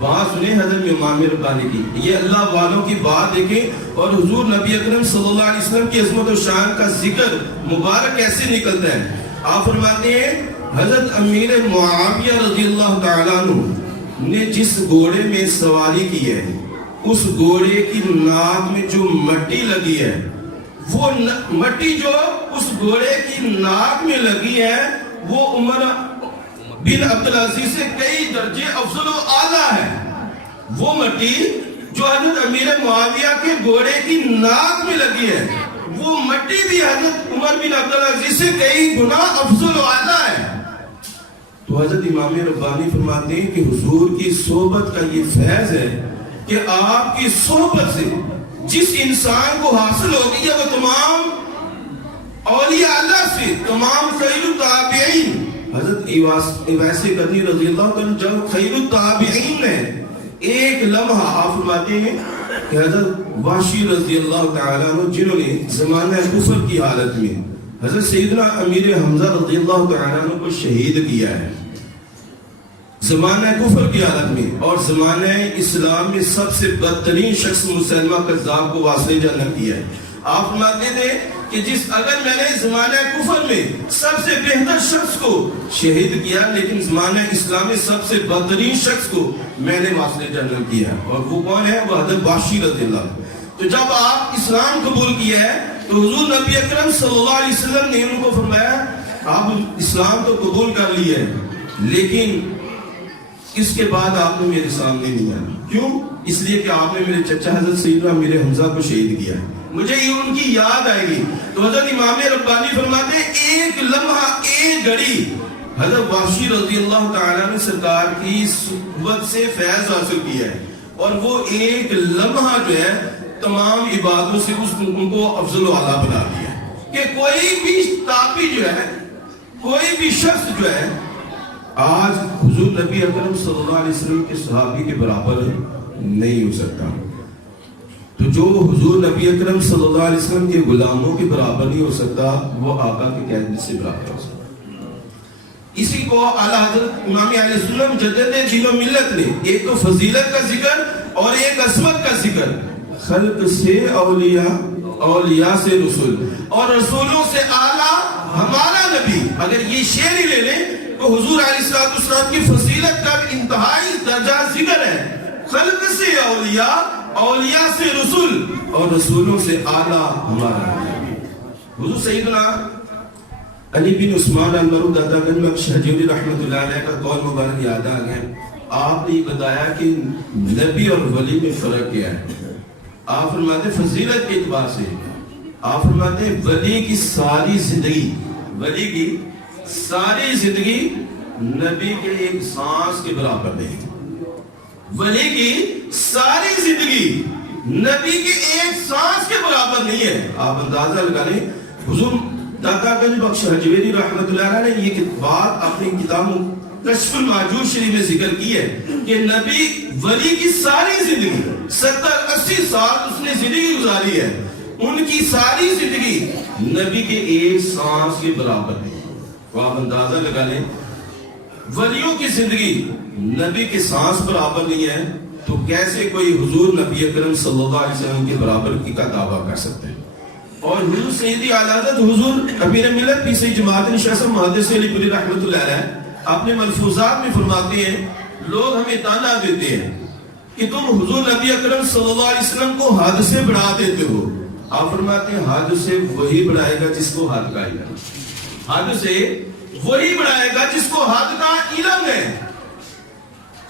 بات سنیں حضرت امام ربانی کی. یہ اللہ والوں کی بات دیکھیں اور حضور نبی اکرم صلی اللہ علیہ وسلم کی عظمت و شان کا ذکر مبارک کیسے نکلتا ہے. آپ فرماتے ہیں حضرت امیر معاویہ رضی اللہ تعالیٰ عنہ نے جس گھوڑے میں سواری کی ہے اس گھوڑے کی ناک میں جو مٹی لگی ہے وہ مٹی جو اس گھوڑے کی ناک میں لگی ہے وہ عمر بن عبدالعزیز سے کئی درجے افضل و اعلیٰ ہے. وہ مٹی جو حضرت امیر معاویہ کے گھوڑے کی ناک میں لگی ہے وہ مٹی بھی حضرت عمر بن عبدالعزیز سے کئی گنا افضل و اعلیٰ ہے. تو حضرت امام ربانی فرماتے ہیں کہ حضور کی صحبت کا یہ فیض ہے کہ آپ کی صحبت سے جس انسان کو حاصل ہوگی ہے وہ تمام اولیاء اللہ سے تمام خیر التابعین حضرت ایواسی قدنی رضی اللہ عنہ جب خیر التابعین نے ایک لمحہ آپ فرماتے ہیں کہ حضرت واشی رضی اللہ تعالیٰ عنہ جنہوں نے زمانہ کفر کی حالت میں حضرت سیدنا امیر حمزہ رضی اللہ تعالیٰ عنہ کو شہید کیا ہے زمانہ کفر کی حالت میں اور زمانہ اسلام میں سب سے بدترین شخص مسلمہ کذاب کو واصل جنت کیا ہے. آپ فرماتے تھے کہ اگر میں نے زمانہ کفر میں سب سے بہتر شخص کو شہید کیا لیکن زمانہ اسلام میں سب سے بدترین شخص کو میں نے واصل جنت کیا اور وہ کون ہے وہ حضرت واشی رضی اللہ. تو جب آپ اسلام قبول کیا ہے تو حضور نبی اکرم صلی اللہ علیہ وسلم نے ان کو فرمایا آپ اسلام تو قبول کر لیے لیکن اس کے بعد آپ نے میرے سامنے نہیں آیا. کیوں؟ اس لیے کہ آپ نے میرے چچا حضرت سیدنا امیر حمزہ کو شہید کیا ہے مجھے یہ ان کی یاد آئے گی. تو حضرت امام ربانی فرماتے ہیں ایک لمحہ ایک گھڑی حضرت واشی رضی اللہ تعالیٰ نے سرکار کی صحبت سے فیض حاصل کیا ہے اور وہ ایک لمحہ جو ہے تمام عبادتوں سے ان کو افضل و اعلیٰ بنا دیا کہ کوئی بھی تابعی جو ہے کوئی بھی شخص جو ہے آج حضور نبی اکرم صلی اللہ علیہ وسلم کے صحابی کے برابر نہیں ہو سکتا. تو جو حضور نبی اکرم صلی اللہ علیہ وسلم کے غلاموں کے برابر نہیں ہو سکتا وہ آقا کے قید سے برابر ہو سکتا. اسی کو اعلیٰ حضرت امام اہل سنت مجدد دین و ملت نے ایک تو فضیلت کا ذکر اور ایک عظمت کا ذکر خلق سے اولیاء اولیاء سے رسول اور رسولوں سے اعلیٰ ہمارا نبی اگر یہ شعر ہی لے لیں تو حضور علیہ السلام کی فضیلت کا انتہائی درجہ ذکر ہے. خلق سے اولیاء اولیاء سے رسول اور رسولوں سے اعلیٰ ہمارا نبی. حضور سیدنا علی بن عثمان المرود داتا گنج میں شہجوری رحمت اللہ علیہ کا قول مبارک یاد آ گیا. آپ نے بتایا کہ نبی اور ولی میں فرق کیا ہے. آپ فرماتے فضیلت کے اعتبار سے آپ فرماتے ولی کی ساری زندگی نبی کے ایک سانس کے برابر نہیں. ولی کی ساری زندگی نبی کے ایک سانس کے برابر نہیں ہے. آپ اندازہ لگا لیں, حضور داتا گنج بخش حجویری رحمۃ اللہ علیہ نے یہ بات اپنی کتاب کشف المعجوب شریف میں ذکر کی ہے کہ نبی ولی کی ساری زندگی 70-80 سال اس نے زندگی گزاری ہے, ان کی ساری زندگی نبی کے ایک سانس کے برابر ہے. تو آپ اندازہ لگا لیں ولیوں کی زندگی نبی کے سانس برابر نہیں ہے, تو کیسے کوئی حضور نبی اکرم صلی اللہ علیہ وسلم کے برابر کی کا دعویٰ کر سکتے ہیں. اور حضور سیدی اعلی حضرت حضور امیر ملت پیر سید جماعت نشست محدث علی پوری رحمۃ اللہ علیہ اپنے ملفوظات میں فرماتے ہیں, لوگ ہمیں تانا دیتے ہیں کہ تم حضور نبی اکرم صلی اللہ علیہ وسلم کو حد سے بڑھا دیتے ہو. آپ فرماتے ہیں حد سے وہی بڑھائے گا جس کو حد کا علم, حد سے وہی بڑھائے گا جس کو حد کا علم ہے.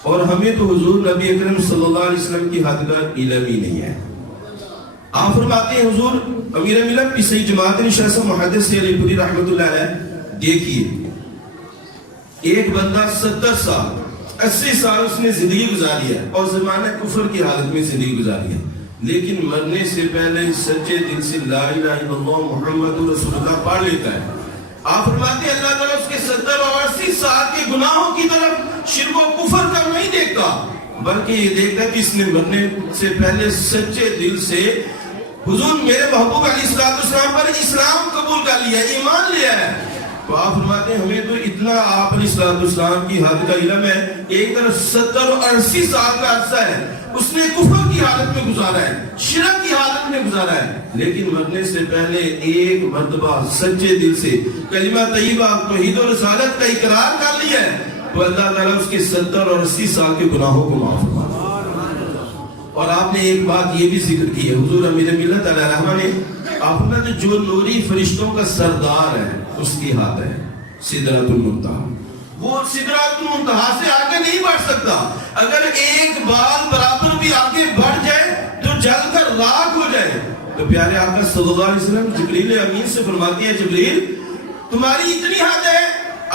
اور ہمیں تو حضور نبی اکرم صلی اللہ علیہ وسلم کی حد کا علم ہی نہیں ہے. آپ فرماتے ہیں حضور امیر ملت پیر سید جماعت نشست محدث علی پوری رحمۃ اللہ علیہ, دیکھیے ایک بندہ 70 سال 80 سال اس نے زندگی گزاری ہے اور زمانہ کفر کی حالت میں زندگی گزاری ہے, لیکن مرنے سے پہلے سچے دل سے لا الہ الا اللہ محمد رسول اللہ پڑھ لیتا ہے. آپ فرماتے ہیں اللہ تعالیٰ اس کے 70 اور 80 سال کے گناہوں کی طرف شرک و کفر کا نہیں دیکھتا, بلکہ یہ دیکھتا ہے کہ اس نے مرنے سے پہلے سچے دل سے حضور میرے محبوب علیہ السلام پر اسلام قبول کر لیا, ایمان لیا ہے. تو آپ فرماتے ہیں ہمیں تو اتنا آپ علیہ السلام کی حد کا علم ہے, ایک طرف 70 اور 80 سال کا عرصہ ہے اس نے کفر کی حالت میں گزارا ہے, شرک کی حالت میں گزارا ہے, لیکن مرنے سے پہلے ایک مرتبہ سچے دل سے کلمہ طیبہ توحید و رسالت کا اقرار کر لیا ہے, تو اللہ تعالیٰ اس کے 70 اور 80 سال کے گناہوں کو معاف فرما. اور آپ نے ایک بات یہ بھی ذکر کی ہے, حضور امیر ملت علیہ الرحمہ نے آپ نے جو نوری فرشتوں کا سردار ہے اس کی ہاتھ ہے سدرۃ المنتہا, وہ سدرۃ المنتہا سے آگے نہیں بڑھ سکتا. اگر ایک بال برابر بھی آگے بڑھ جائے تو جل کر راکھ ہو جائے. تو پیارے آقا صلی اللہ علیہ وسلم جبریل امین سے فرماتی ہے جبریل تمہاری اتنی حد ہے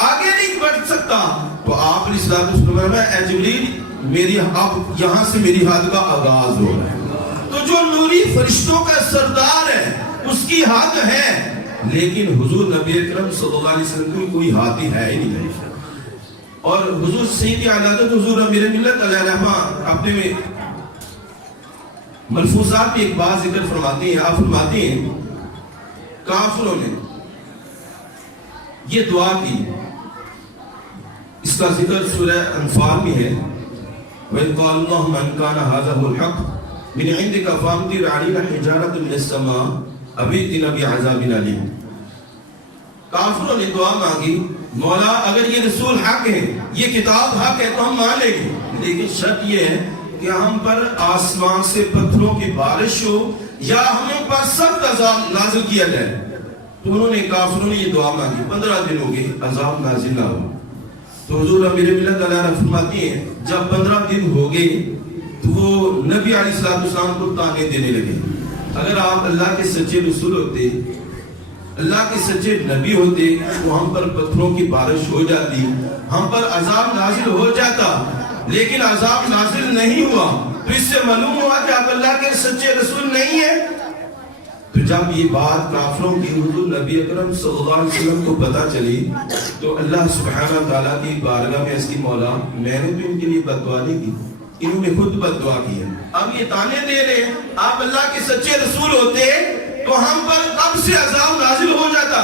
آگے نہیں بڑھ سکتا. تو آپ علیہ الصلوۃ والسلام نے اے جبریل میری اب یہاں سے میری حد کا آغاز ہو رہا ہے. تو جو نوری فرشتوں کا سردار ہے اس کی حد ہے, لیکن حضور نبی اکرم صلی اللہ علیہ وسلم کی کوئی حد ہی ہے ہی نہیں. اور حضور سیدی اعلی حضرت حضور امیر ملت علیہ الرحمہ اپنے ملفوظات میں ایک بات ذکر فرماتے ہیں. آپ فرماتے ہیں کافروں نے یہ دعا کی, اس کا ذکر سورہ انفال میں ہے, وَإِذْ قَالَ اللَّهُمَّ إِنْ كَانَ هَذَا هُوَ الْحَقُّ مِنْ عِنْدِكَ فَأَمْطِرْ عَلَيْنَا حِجَارَةً مِنَ السَّمَاءِ أَوْ ائْتِنَا بِعَذَابٍ أَلِيمٍ. کافروں نے دعا مانگی مولا اگر یہ رسول حق ہے, یہ کتاب حق ہے تو ہم مان لیں گے, لیکن شرط یہ ہے کہ ہم پر آسمان سے پتھروں کی بارش ہو یا ہم پر سخت عذاب نازل کیا جائے. تو انہوں نے کافروں نے یہ دعا مانگی, 15 دن ہو گئے عذاب نازل نہ ہو. تو حضور امیر ملت علیہ فرماتی ہیں جب 15 دن ہو گئے تو وہ نبی علیہ السلام کو تانے دینے لگے. اگر آپ اللہ کے سچے رسول ہوتے, اللہ کے سچے نبی ہوتے تو ہم پر پتھروں کی بارش ہو جاتی, ہم پر عذاب نازل ہو جاتا, لیکن عذاب نازل نہیں ہوا. تو اس سے معلوم ہوا کہ آپ اللہ کے سچے رسول نہیں ہیں. تو جب یہ بات کافروں کی حضور نبی اکرم صلی اللہ علیہ وسلم کو پتا چلی تو اللہ سبحانہ تعالیٰ کی بارگاہ میں اس کی مولا میں نے تو ان کے لیے بد دعا نہیں کی, انہوں نے خود بد دعا کی ہے. اب یہ تانے دے رہے آپ اللہ کے سچے رسول ہوتے تو ہم پر اب سے عذاب نازل ہو جاتا,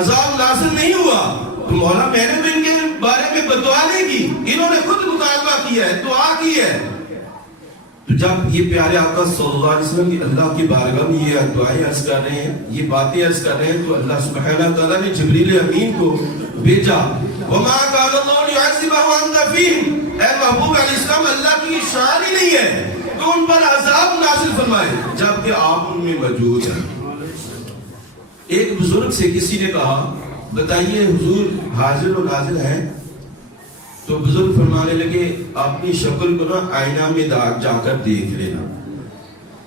عذاب نازل نہیں ہوا. تو مولا میں نے تو ان کے بارے میں بد دعا نہیں کی, انہوں نے خود مطالبہ کیا ہے, دعا کی ہے. تو جب یہ پیارے آقا صلی اللہ علیہ وسلم کی اللہ کی بارگاہ میں یہ دعائیں عرض کر رہے ہیں, یہ باتیں عرض کر رہے ہیں, تو اللہ سبحانہ تعالیٰ نے جبریل امین کو بھیجا. وَمَا كَانَ اللَّهُ لِيُعَذِّبَهُمْ وَأَنْتَ فِيهِمْ, اے محبوب علیہ السلام اللہ کی شان ہی نہیں ہے تو ان پر عذاب نازل فرمائے جبکہ آپ ان میں موجود ہیں. ایک بزرگ سے کسی نے کہا بتائیے حضور حاضر و نازل ہیں؟ تو بزرگ فرمانے لگے اپنی شکل کو نا آئینہ میں جا کر دیکھ لینا,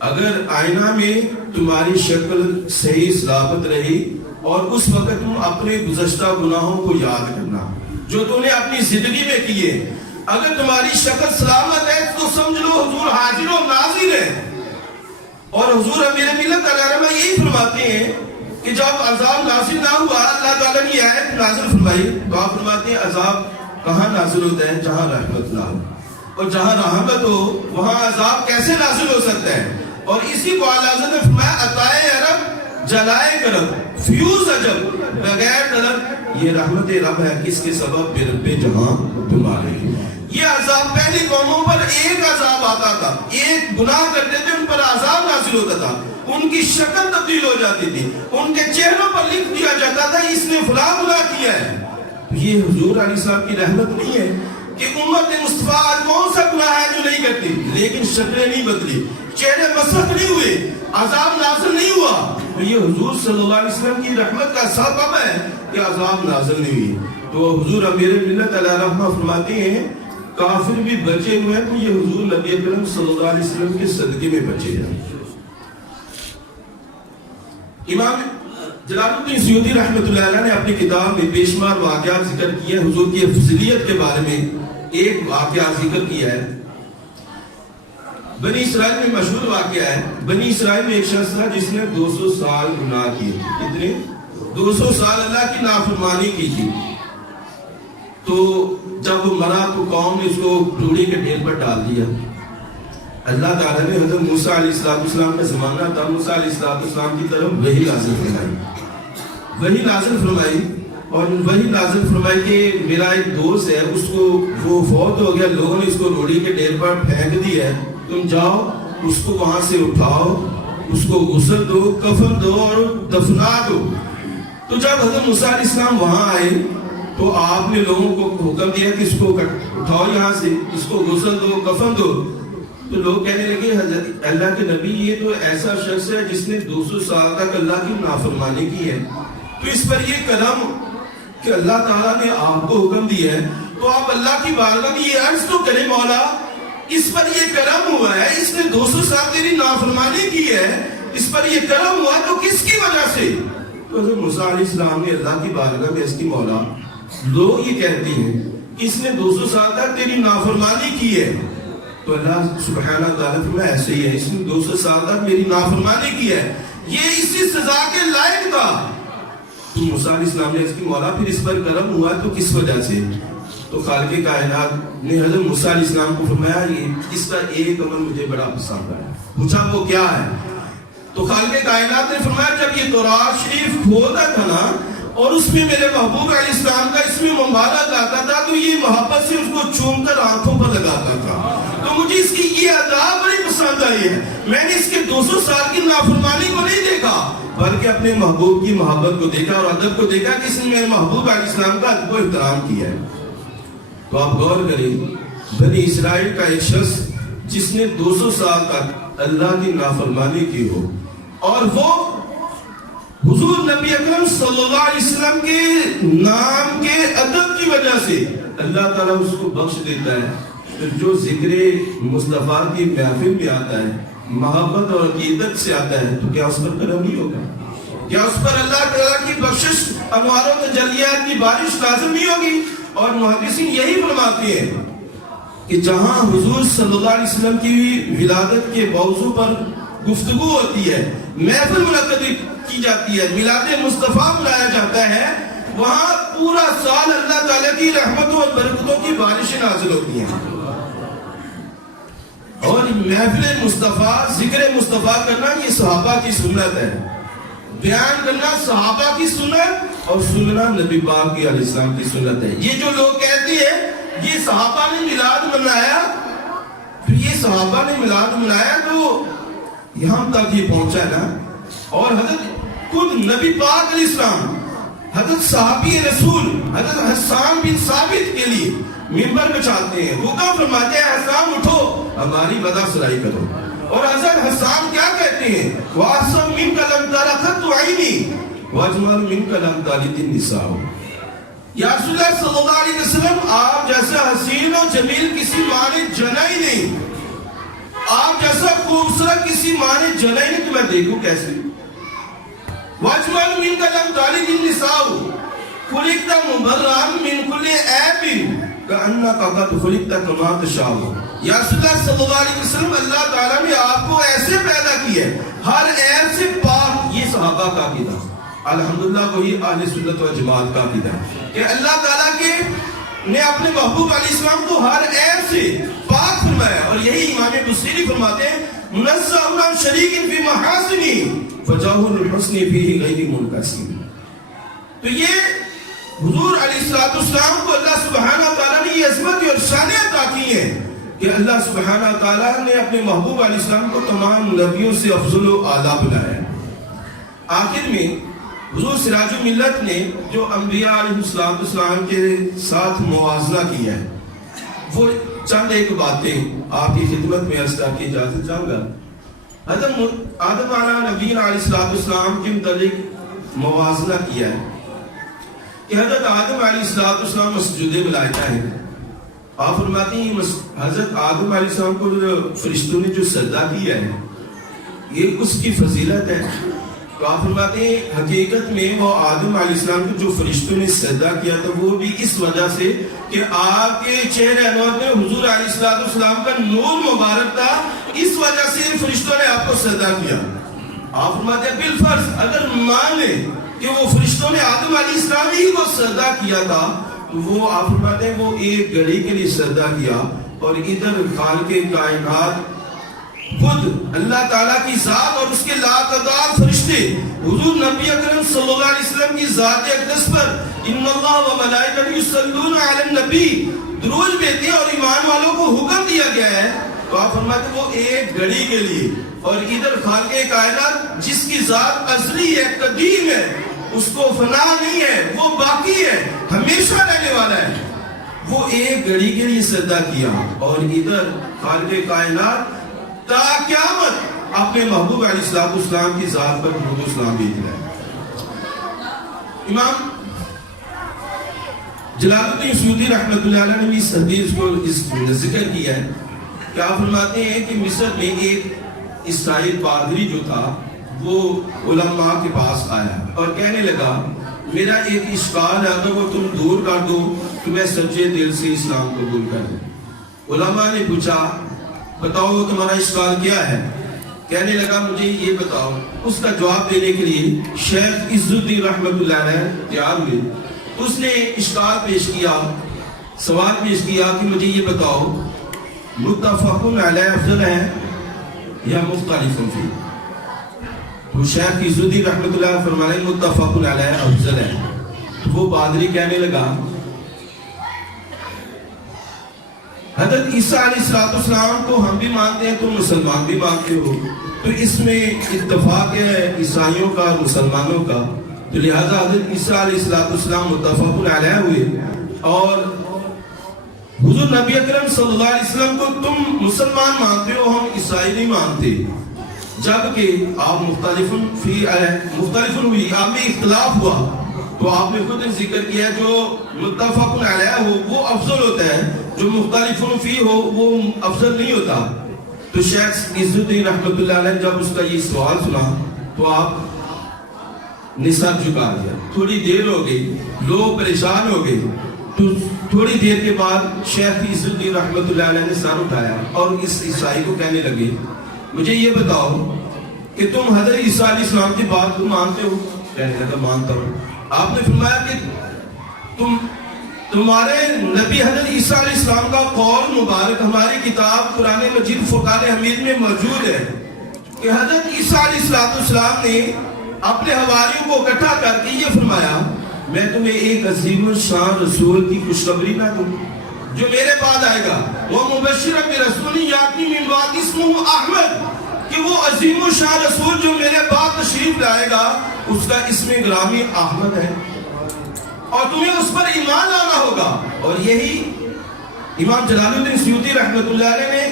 اگر آئینہ میں تمہاری شکل صحیح ثابت رہی اور اس وقت تم اپنے گزشتہ گناہوں کو یاد کرنا جو تم نے اپنی زندگی میں کیے. اگر تمہاری شکل سلامت ہے تو سمجھ لو حضور حاضر و ناظر ہے. اور حضور امیر ملت علیہ رحمہ یہی فرماتے ہیں کہ جب عذاب نازل نہ ہوا اللہ تعالیٰ نے یہ آیت نازل فرمائی تو آپ فرماتے ہیں عذاب کہاں نازل ہوتا ہے؟ جہاں رحمت نہ ہو. اور جہاں رحمت ہو وہاں عذاب کیسے نازل ہو سکتا ہے؟ اور اسی کو اعلیٰ حضرت نے فرمایا عطائے عرب جلائے کرم فیوز عجب بغیر طلب یہ رحمت رب ہے کس کے سبب بے رب جہاں تمہارے. یہ عذاب پہلی قوموں پر ایک عذاب آتا تھا, ایک گناہ کرتے تھے ان پر عذاب نازل ہوتا تھا, ان کی شکل تبدیل ہو جاتی تھی, ان کے چہروں پر لکھ دیا جاتا تھا اس نے فلاں گناہ کیا ہے. یہ حضور علیہ السلام کی رحمت نہیں ہے کہ امت مصطفیٰ آج کون سا گناہ ہے جو نہیں کرتی لیکن شکلیں نہیں بدلی, چہرے مسخ نہیں ہوئے, عذاب نازل نہیں ہوا. یہ حضور صلی اللہ علیہ وسلم کی رحمت کا سبب ہے کہ عذاب نازل نہیں ہوئی. تو حضور امیر ملت علیہ رحمہ فرماتے ہیں کافر بھی بچے ہوئے ہیں تو یہ حضور نبی اکرم صلی اللہ علیہ وسلم کے صدقے میں بچے ہیں. امام جلال الدین سیوطی رحمۃ اللہ علیہ نے اپنی کتاب میں بے شمار واقعات ذکر کیے ہیں حضور کی افضلیت کے بارے میں. ایک واقعہ ذکر کیا ہے بنی اسرائیل میں مشہور واقعہ ہے. بنی اسرائیل میں ایک شخص تھا جس نے 200 سال گناہ کیے. کتنے؟ 200 سال اللہ کی نافرمانی کی تھی. تو جب وہ مرا تو قوم نے اس کو ڈھوڑی کے ڈھیر پر ڈال دیا. اللہ تعالیٰ نے حضرت موسیٰ علیہ السلام کا زمانہ تھا, موسیٰ علیہ السلام کی طرف وحی نازل فرمائی اور وحی نازل فرمائی کہ میرا ایک دوست ہے اس کو وہ فوت ہو گیا, لوگوں نے اس کو روڑی کے ڈھیر پر پھینک دیا ہے, تم جاؤ اس کو وہاں سے اٹھاؤ, اس کو غسل دو, کفن دو اور دفنا دو. تو جب حضرت موسیٰ علیہ السلام وہاں آئے تو آپ نے لوگوں کو حکم دیا کہ اس کو اٹھاؤ یہاں سے, اس کو غسل دو, کفن دو. تو لوگ کہنے لگے حضرت اللہ کے نبی یہ تو ایسا شخص ہے جس نے 200 سال تک اللہ کی نافرمانی کی ہے, تو اس پر یہ کرم کہ اللہ تعالیٰ نے آپ کو حکم دیا ہے تو آپ اللہ کی بارگاہ میں یہ عرض تو کریں مولا اس پر یہ کرم ہوا ہے, اس نے 200 سال تیری نافرمانی کی ہے, اس پر یہ کرم ہوا تو کس کی وجہ سے؟ تو حضرت موسیٰ علیہ السلام نے اللہ کی بارگاہ میں اس کی مولا لوگ یہ کہتے ہیں کہ اس نے 200 سال تک تیری نافرمانی کی ہے. تو اللہ سبحانہ تعالیٰ فرمایا ایسے ہی ہے, اس نے 200 سال تک میری نافرمانی کی ہے, یہ اسی سزا کے لائق تھا. تو موسیٰ علیہ السلام نے اس کی مولا پھر اس پر کرم ہوا تو کس وجہ سے؟ تو خالق کائنات نے حضرت موسیٰ علیہ السلام کو فرمایا یہ اس کا ایک عمل مجھے بڑا پسند ہے. پوچھا وہ کیا ہے؟ تو خالق کائنات نے فرمایا جب یہ تورات شریف کھولتا تھا نا اور اس میں میرے محبوب علیہ السلام کا اس میں مبارک آتا تھا تو یہ محبت سے اس کو چوم کر آنکھوں پر لگاتا تھا. تو مجھے اس کی یہ ادا بڑی پسند آئی ہے. میں نے اس کے 200 سال کی نافرمانی کو نہیں دیکھا بلکہ اپنے محبوب کی محبت کو دیکھا اور ادب کو دیکھا کہ اس نے میرے محبوب علیہ السلام کا ادب و احترام کیا ہے. تو آپ غور کریں بنی اسرائیل کا ایک شخص جس نے 200 سال تک اللہ کی نافرمانی کی ہو اور وہ حضور نبی اکرم صلی اللہ علیہ وسلم کے نام کے ادب کی وجہ سے اللہ تعالیٰ اس کو بخش دیتا ہے. جو ذکر مصطفیٰ کی محفل میں آتا ہے محبت اور عقیدت سے آتا ہے تو کیا اس پر کرم نہیں ہوگا؟ کیا اس پر اللہ تعالیٰ کی بخشش انوار و تجلیات کی بارش لازم نہیں ہوگی؟ اور محدثین یہی فرماتے ہیں کہ جہاں حضور صلی اللہ علیہ وسلم کی ولادت کے موضوع پر گفتگو ہوتی ہے, محفل منعقد کی جاتی ہے, میلاد مصطفیٰ منایا جاتا ہے, وہاں پورا سال اللہ تعالیٰ کی رحمتوں اور برکتوں کی بارشیں نازل ہوتی ہیں. اور محفل مصطفیٰ ذکر مصطفیٰ کرنا یہ صحابہ کی سنت ہے, بیان کرنا صحابہ کی سنت اور سننا نبی پاک علیہ السلام کی سنت ہے. یہ جو لوگ کہتے ہیں یہ صحابہ نے میلاد منایا, تو یہ صحابہ نے میلاد منایا تو یہاں تک یہ پہنچا نا. اور حضرت خود نبی پاک علیہ السلام حضرت صحابی رسول حضرت حسان بن ثابت کے لیے منبر پہ چاہتے ہیں, حکم فرماتے ہیں حسان اٹھو ہماری وضع سرائی کرو. اور حضرت حسان کیا کہتے ہیں وَأَحْسَنُ مِنْكَ لَمْ تَرَ خَطُّ عَيْنِي وَأَجْمَلُ مِنْكَ لَمْ تَلِدِ النِّسَاءُ. یا رسول اللہ صلی اللہ علیہ وسلم آپ جیسا حسین و جمیل کسی ماں نے جنا ہی نہیں, آپ جیسا خوبصورت کسی ماں نے جنا ہی نہیں, تو میں دیکھوں کیسے. وَأَجْمَلُ مِنْكَ لَمْ تَلِدِ النِّسَاءُ خُلِقْتَ مُبَرًّا مِنْ كُلِّ عَيْبٍ کأنک قد خلقت کما تشاء. یا رسول اللہ صلی اللہ علیہ وسلم اللہ تعالیٰ نے آپ کو ایسے پیدا کیا ہے ہر عیب سے پاک. یہ صحابہ کا عقیدہ الحمدللہ وہی اہل سنت و جماعت کا عقیدہ ہے کہ اللہ تعالیٰ کے نے اپنے محبوب علیہ السلام کو ہر عیب سے پاک فرمایا. اور یہی امام بصیری فرماتے ہیں منزہ عن شریک فی محاسنی فجاہ الحسن فیہ غیر منقسم. تو یہ حضور علیہ السلام کو اللہ سبحانہ تعالیٰ نے یہ عظمت اور شان عطا کی ہے کہ اللہ سبحانہ تعالیٰ نے اپنے محبوب علیہ السلام کو تمام نبیوں سے افضل و اعلیٰ بنایا. آخر میں حضور سراج الملت نے جو انبیاء علیہ السلام کے ساتھ موازنہ کیا ہے وہ چند ایک باتیں آپ کی خدمت میں عرض کر کے اجازت چاہوں گا. حضرت آدم علیہ نبی علیہ السلام کے متعلق موازنہ کیا ہے کہ حضرت آدم علیہ السلام مسجود ملائکہ ہے. آپ فرماتے ہیں حضرت آدم علیہ السلام کو فرشتوں نے جو سجدہ کیا ہے یہ اس کی فضیلت ہے. تو آپ فرماتے ہیں حقیقت میں وہ آدم علیہ السلام کو جو فرشتوں نے سجدہ کیا تھا وہ بھی اس وجہ سے کہ آپ کے چہرے انور میں حضور علیہ السلام کا نور مبارک تھا, اس وجہ سے فرشتوں نے آپ کو سجدہ کیا. آپ فرماتے ہیں بالفرض اگر مان لیں کہ وہ فرشتوں نے آدم علیہ السلام ہی کو سجدہ کیا تھا تو وہ آپ فرماتے ہیں وہ ایک گھڑی کے لیے سجدہ کیا اور ادھر خالق کائنات خود اللہ تعالیٰ کی ذات اور اس کے لاتعداد فرشتے حضور نبی اکرم صلی اللہ علیہ وسلم کی ذات اقدس پر ان اللہ و ملائکۃ یصلون علی النبی درود بھیجتے ہیں اور ایمان والوں کو حکم دیا گیا ہے. تو آپ فرماتے ہیں وہ ایک گھڑی کے لیے اور ادھر خالق کائنات جس کی ذات ازلی ہے قدیم ہے اس کو فنا نہیں ہے وہ باقی ہے ہمیشہ رہنے والا ہے, وہ ایک گھڑی کے لیے سجدہ کیا اور ادھر خالق کائنات تا قیامت اپنے محبوب علیہ السلام کی ذات پر درود و سلام بھیج رہا ہے. امام جلال الدین سیوطی رحمۃ اللہ علیہ نے اس حدیث کو ذکر کیا ہے کہ آپ فرماتے ہیں کہ مصر میں ایک عیسائی پادری جو تھا وہ علماء کے پاس آیا اور کہنے لگا میرا ایک اشکال ہے اگر وہ تم دور کر دو تو میں سچے دل سے اسلام قبول کر دوں. علماء نے پوچھا بتاؤ تمہارا اشکال کیا ہے؟ کہنے لگا مجھے یہ بتاؤ. اس کا جواب دینے کے لیے شیخ عز الدین رحمۃ اللہ علیہ تیار ہوئے. اس نے اشکال پیش کیا, سوال پیش کیا کہ مجھے یہ بتاؤ متفق علیہ افضل ہے یا مختلف فی؟ تو شیخ عز الدین رحمۃ اللہ علیہ فرمانے متفق علیہ افضل ہے. وہ پادری کہنے لگا حضرت عیسیٰ علیہ السلام کو ہم بھی مانتے ہیں تم مسلمان بھی مانتے ہو تو اس میں اتفاق ہے عیسائیوں کا مسلمانوں کا, تو لہذا حضرت عیسیٰ علیہ السلام متفق علیہ ہوئے اور حضور نبی اکرم صلی اللہ علیہ وسلم کو تم مسلمان مانتے ہو ہم عیسائی نہیں مانتے. جبکہ آپ مختلف ہوئی آپ میں اختلاف ہوا تو آپ نے خود ذکر کیا جو متفق علیہ ہو وہ افضل ہوتا ہے, جو مختلف فی ہو وہ افضل نہیں ہوتا. تو شیخ عز الدین رحمۃ اللہ علیہ جب اس کا یہ سوال سنا تو آپ نے سر جھکا دیا. تھوڑی دیر ہو گئی, لوگ پریشان ہو گئے. تو تھوڑی دیر کے بعد شیخ عز الدین رحمۃ اللہ علیہ نے سر اٹھایا اور اس عیسائی کو کہنے لگے مجھے یہ بتاؤ کہ تم حضرت عیسیٰ علیہ السلام کی بات کو مانتے ہو؟ کہنے لگا مانتا ہوں. آپ نے فرمایا کہ تمہارے نبی حضرت عیسیٰ علیہ السلام کا قول مبارک ہماری کتاب قرآن مجید فرقان حمید میں موجود ہے کہ حضرت عیسیٰ علیہ السلام نے اپنے حواریوں کو اکٹھا کر کے یہ فرمایا میں تمہیں ایک عظیم الشان رسول کی خوشخبری نہ دوں جو میرے بعد آئے گا, وہ مبشر برسول یاتی من بعد اسمہ احمد, کہ وہ عظیم الشان رسول جو میرے بعد تشریف لائے گا اس کا اسم گرامی احمد ہے اور تمہیں اس پر ایمان لانا ہوگا. اور یہی امام جلال الدین سیوطی رحمۃ اللہ علیہ نے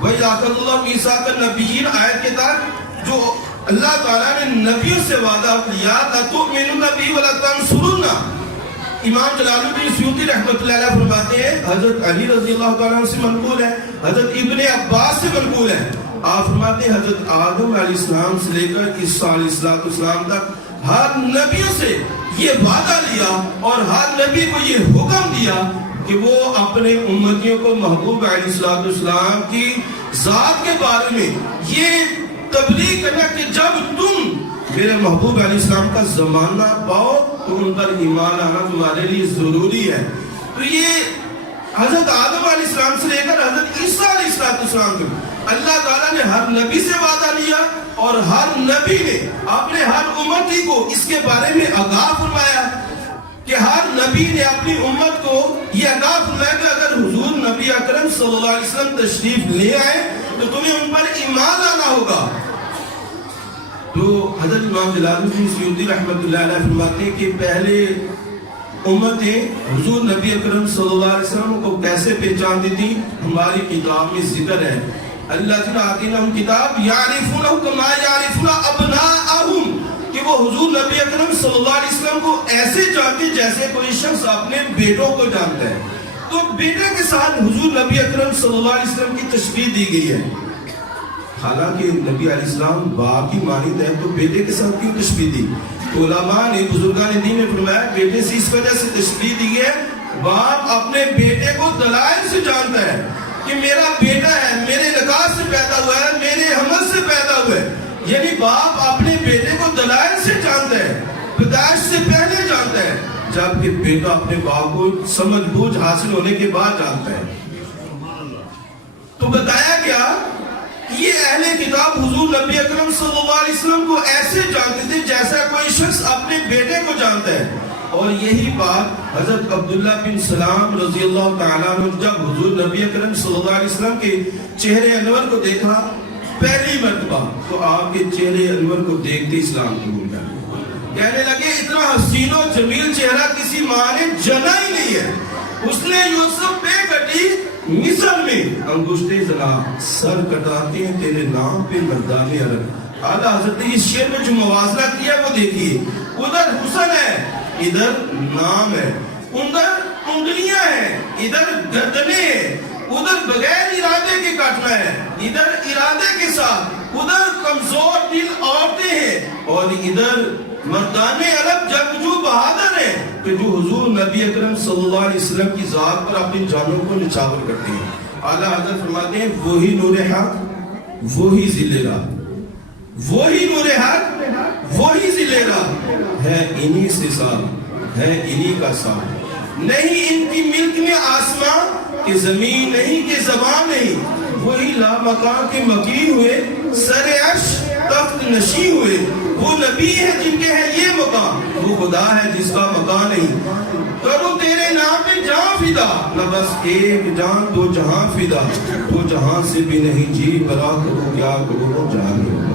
وَإِذْ أَخَذَ اللَّهُ مِيثَاقَ النَّبِيِّينَ آیت کے تحت جو اللہ تعالیٰ نے نبیوں سے وعدہ کیا لَتُؤْمِنُنَّ بِهِ وَلَتَنْصُرُنَّ. امام جلال الدین سیوطی رحمۃ اللہ علیہ فرماتے ہیں حضرت علی رضی اللہ تعالیٰ عنہ سے منقول ہے, حضرت ابن عباس سے منقول ہے. آپ فرماتے ہیں حضرت آدم علیہ السلام سے لے کر عیسیٰ علیہ السلام تک ہر نبیوں سے یہ وعدہ لیا اور ہر نبی کو یہ حکم دیا کہ وہ اپنے امتیوں کو محبوب علیہ السلام کی ذات کے بارے میں یہ تبلیغ کرنا کہ جب تم میرے محبوب علیہ السلام کا زمانہ پاؤ تو ان پر ایمان آنا تمہارے لیے ضروری ہے. تو یہ حضرت آدم علیہ السلام سے لے کر حضرت عیسیٰ علیہ السلام تک اللہ تعالیٰ نے ہر نبی سے وعدہ لیا اور ہر نبی نے اپنے ہر امتی کو اس کے بارے میں آگاہ فرمایا کہ ہر نبی نے اپنی امت کو یہ آگاہ فرمایا کہ اگر حضور نبی اکرم صلی اللہ علیہ وسلم تشریف لے آئے تو تمہیں ان پر ایمان لانا ہوگا. تو حضرت امام جلال الدین سیوطی رحمۃ اللہ علیہ فرماتے ہیں کہ پہلے امتیں حضور نبی اکرم صلی اللہ علیہ وسلم کو کیسے پہچانتی تھی. ہماری کتاب میں ذکر ہے اللہ تعالیٰ آتینہم کتاب یعرفونہ کما یعرفون ابناءہم کہ وہ حضور نبی اکرم صلی اللہ علیہ وسلم کو ایسے جانتے جیسے کوئی شخص اپنے بیٹوں کو جانتا ہے. تو بیٹے کے ساتھ حضور نبی اکرم صلی اللہ علیہ وسلم کی تشبیہ دی گئی ہے. حالانکہ نبی علیہ السلام باپ کی مانند ہے تو بیٹے کے ساتھ کیوں تشبیہ دی؟ علماء نے بزرگان دین نے فرمایا بیٹے سے اس وجہ سے تشبیہ دی ہے باپ اپنے بیٹے کو دلائل سے جانتا ہے کہ میرا بیٹا ہے میرے لقاح سے پیدا ہوا ہے میرے حمل سے پیدا ہوا ہے. یعنی باپ اپنے بیٹے کو دلائل سے جانتا ہے پیدائش سے پہلے جانتا ہے جبکہ بیٹا اپنے باپ کو سمجھ بوجھ حاصل ہونے کے بعد جانتا ہے. تو بتایا گیا یہ اہل کتاب حضور نبی اکرم صلی اللہ علیہ وسلم کو ایسے جانتے تھے جیسا کوئی شخص اپنے بیٹے کو جانتا ہے. اور یہی بات حضرت عبداللہ بن سلام رضی اللہ تعالیٰ عنہ جب حضور نبی اکرم صلی اللہ علیہ وسلم کے چہرے انور کو دیکھا پہلی مرتبہ تو آپ کے چہرے انور کو دیکھتے اسلام قبول کر کہنے لگے اتنا حسین و جمیل چہرہ کسی ماں نے جنا ہی نہیں ہے. اس نے یوسف پہ کٹی مصر میں انگشتے زنا سر کٹاتے ہیں تیرے نام پہ مردان عرب. اعلیٰ حضرت نے اس شعر میں جو موازنہ کیا وہ دیکھیے ادھر حسن ہے ادھر نام ہے ادھر انگلیاں ہیں ادھر گردنے ہیں ادھر بغیر ارادے کے کاٹنا ہے ادھر ارادے کے ساتھ ادھر کمزور دل عورتیں ہیں اور ادھر مردان عرب جنگجو بہادر ہیں کہ جو حضور نبی اکرم صلی اللہ علیہ وسلم کی ذات پر اپنی جانوں کو نچھاور کرتے ہیں. اعلیٰ حضرت فرماتے ہیں وہی نور حق وہی ذل راہ وہی نور حق وہی ذل راہ ہے انہی سے ساتھ ہے انہی کا ساتھ نہیں ان کی ملک میں آسمان کہ زمین نہیں کہ زبان نہیں وہی لامکان کے مکین ہوئے سر عرش تخت نشی ہوئے وہ نبی ہے جن کے ہے یہ مقام وہ خدا ہے جس کا مکان نہیں کرو تیرے نام پہ جان فدا نہ بس ایک جان دو جہاں فدا دو جہاں سے بھی نہیں جی برا کرو کیا کرو جان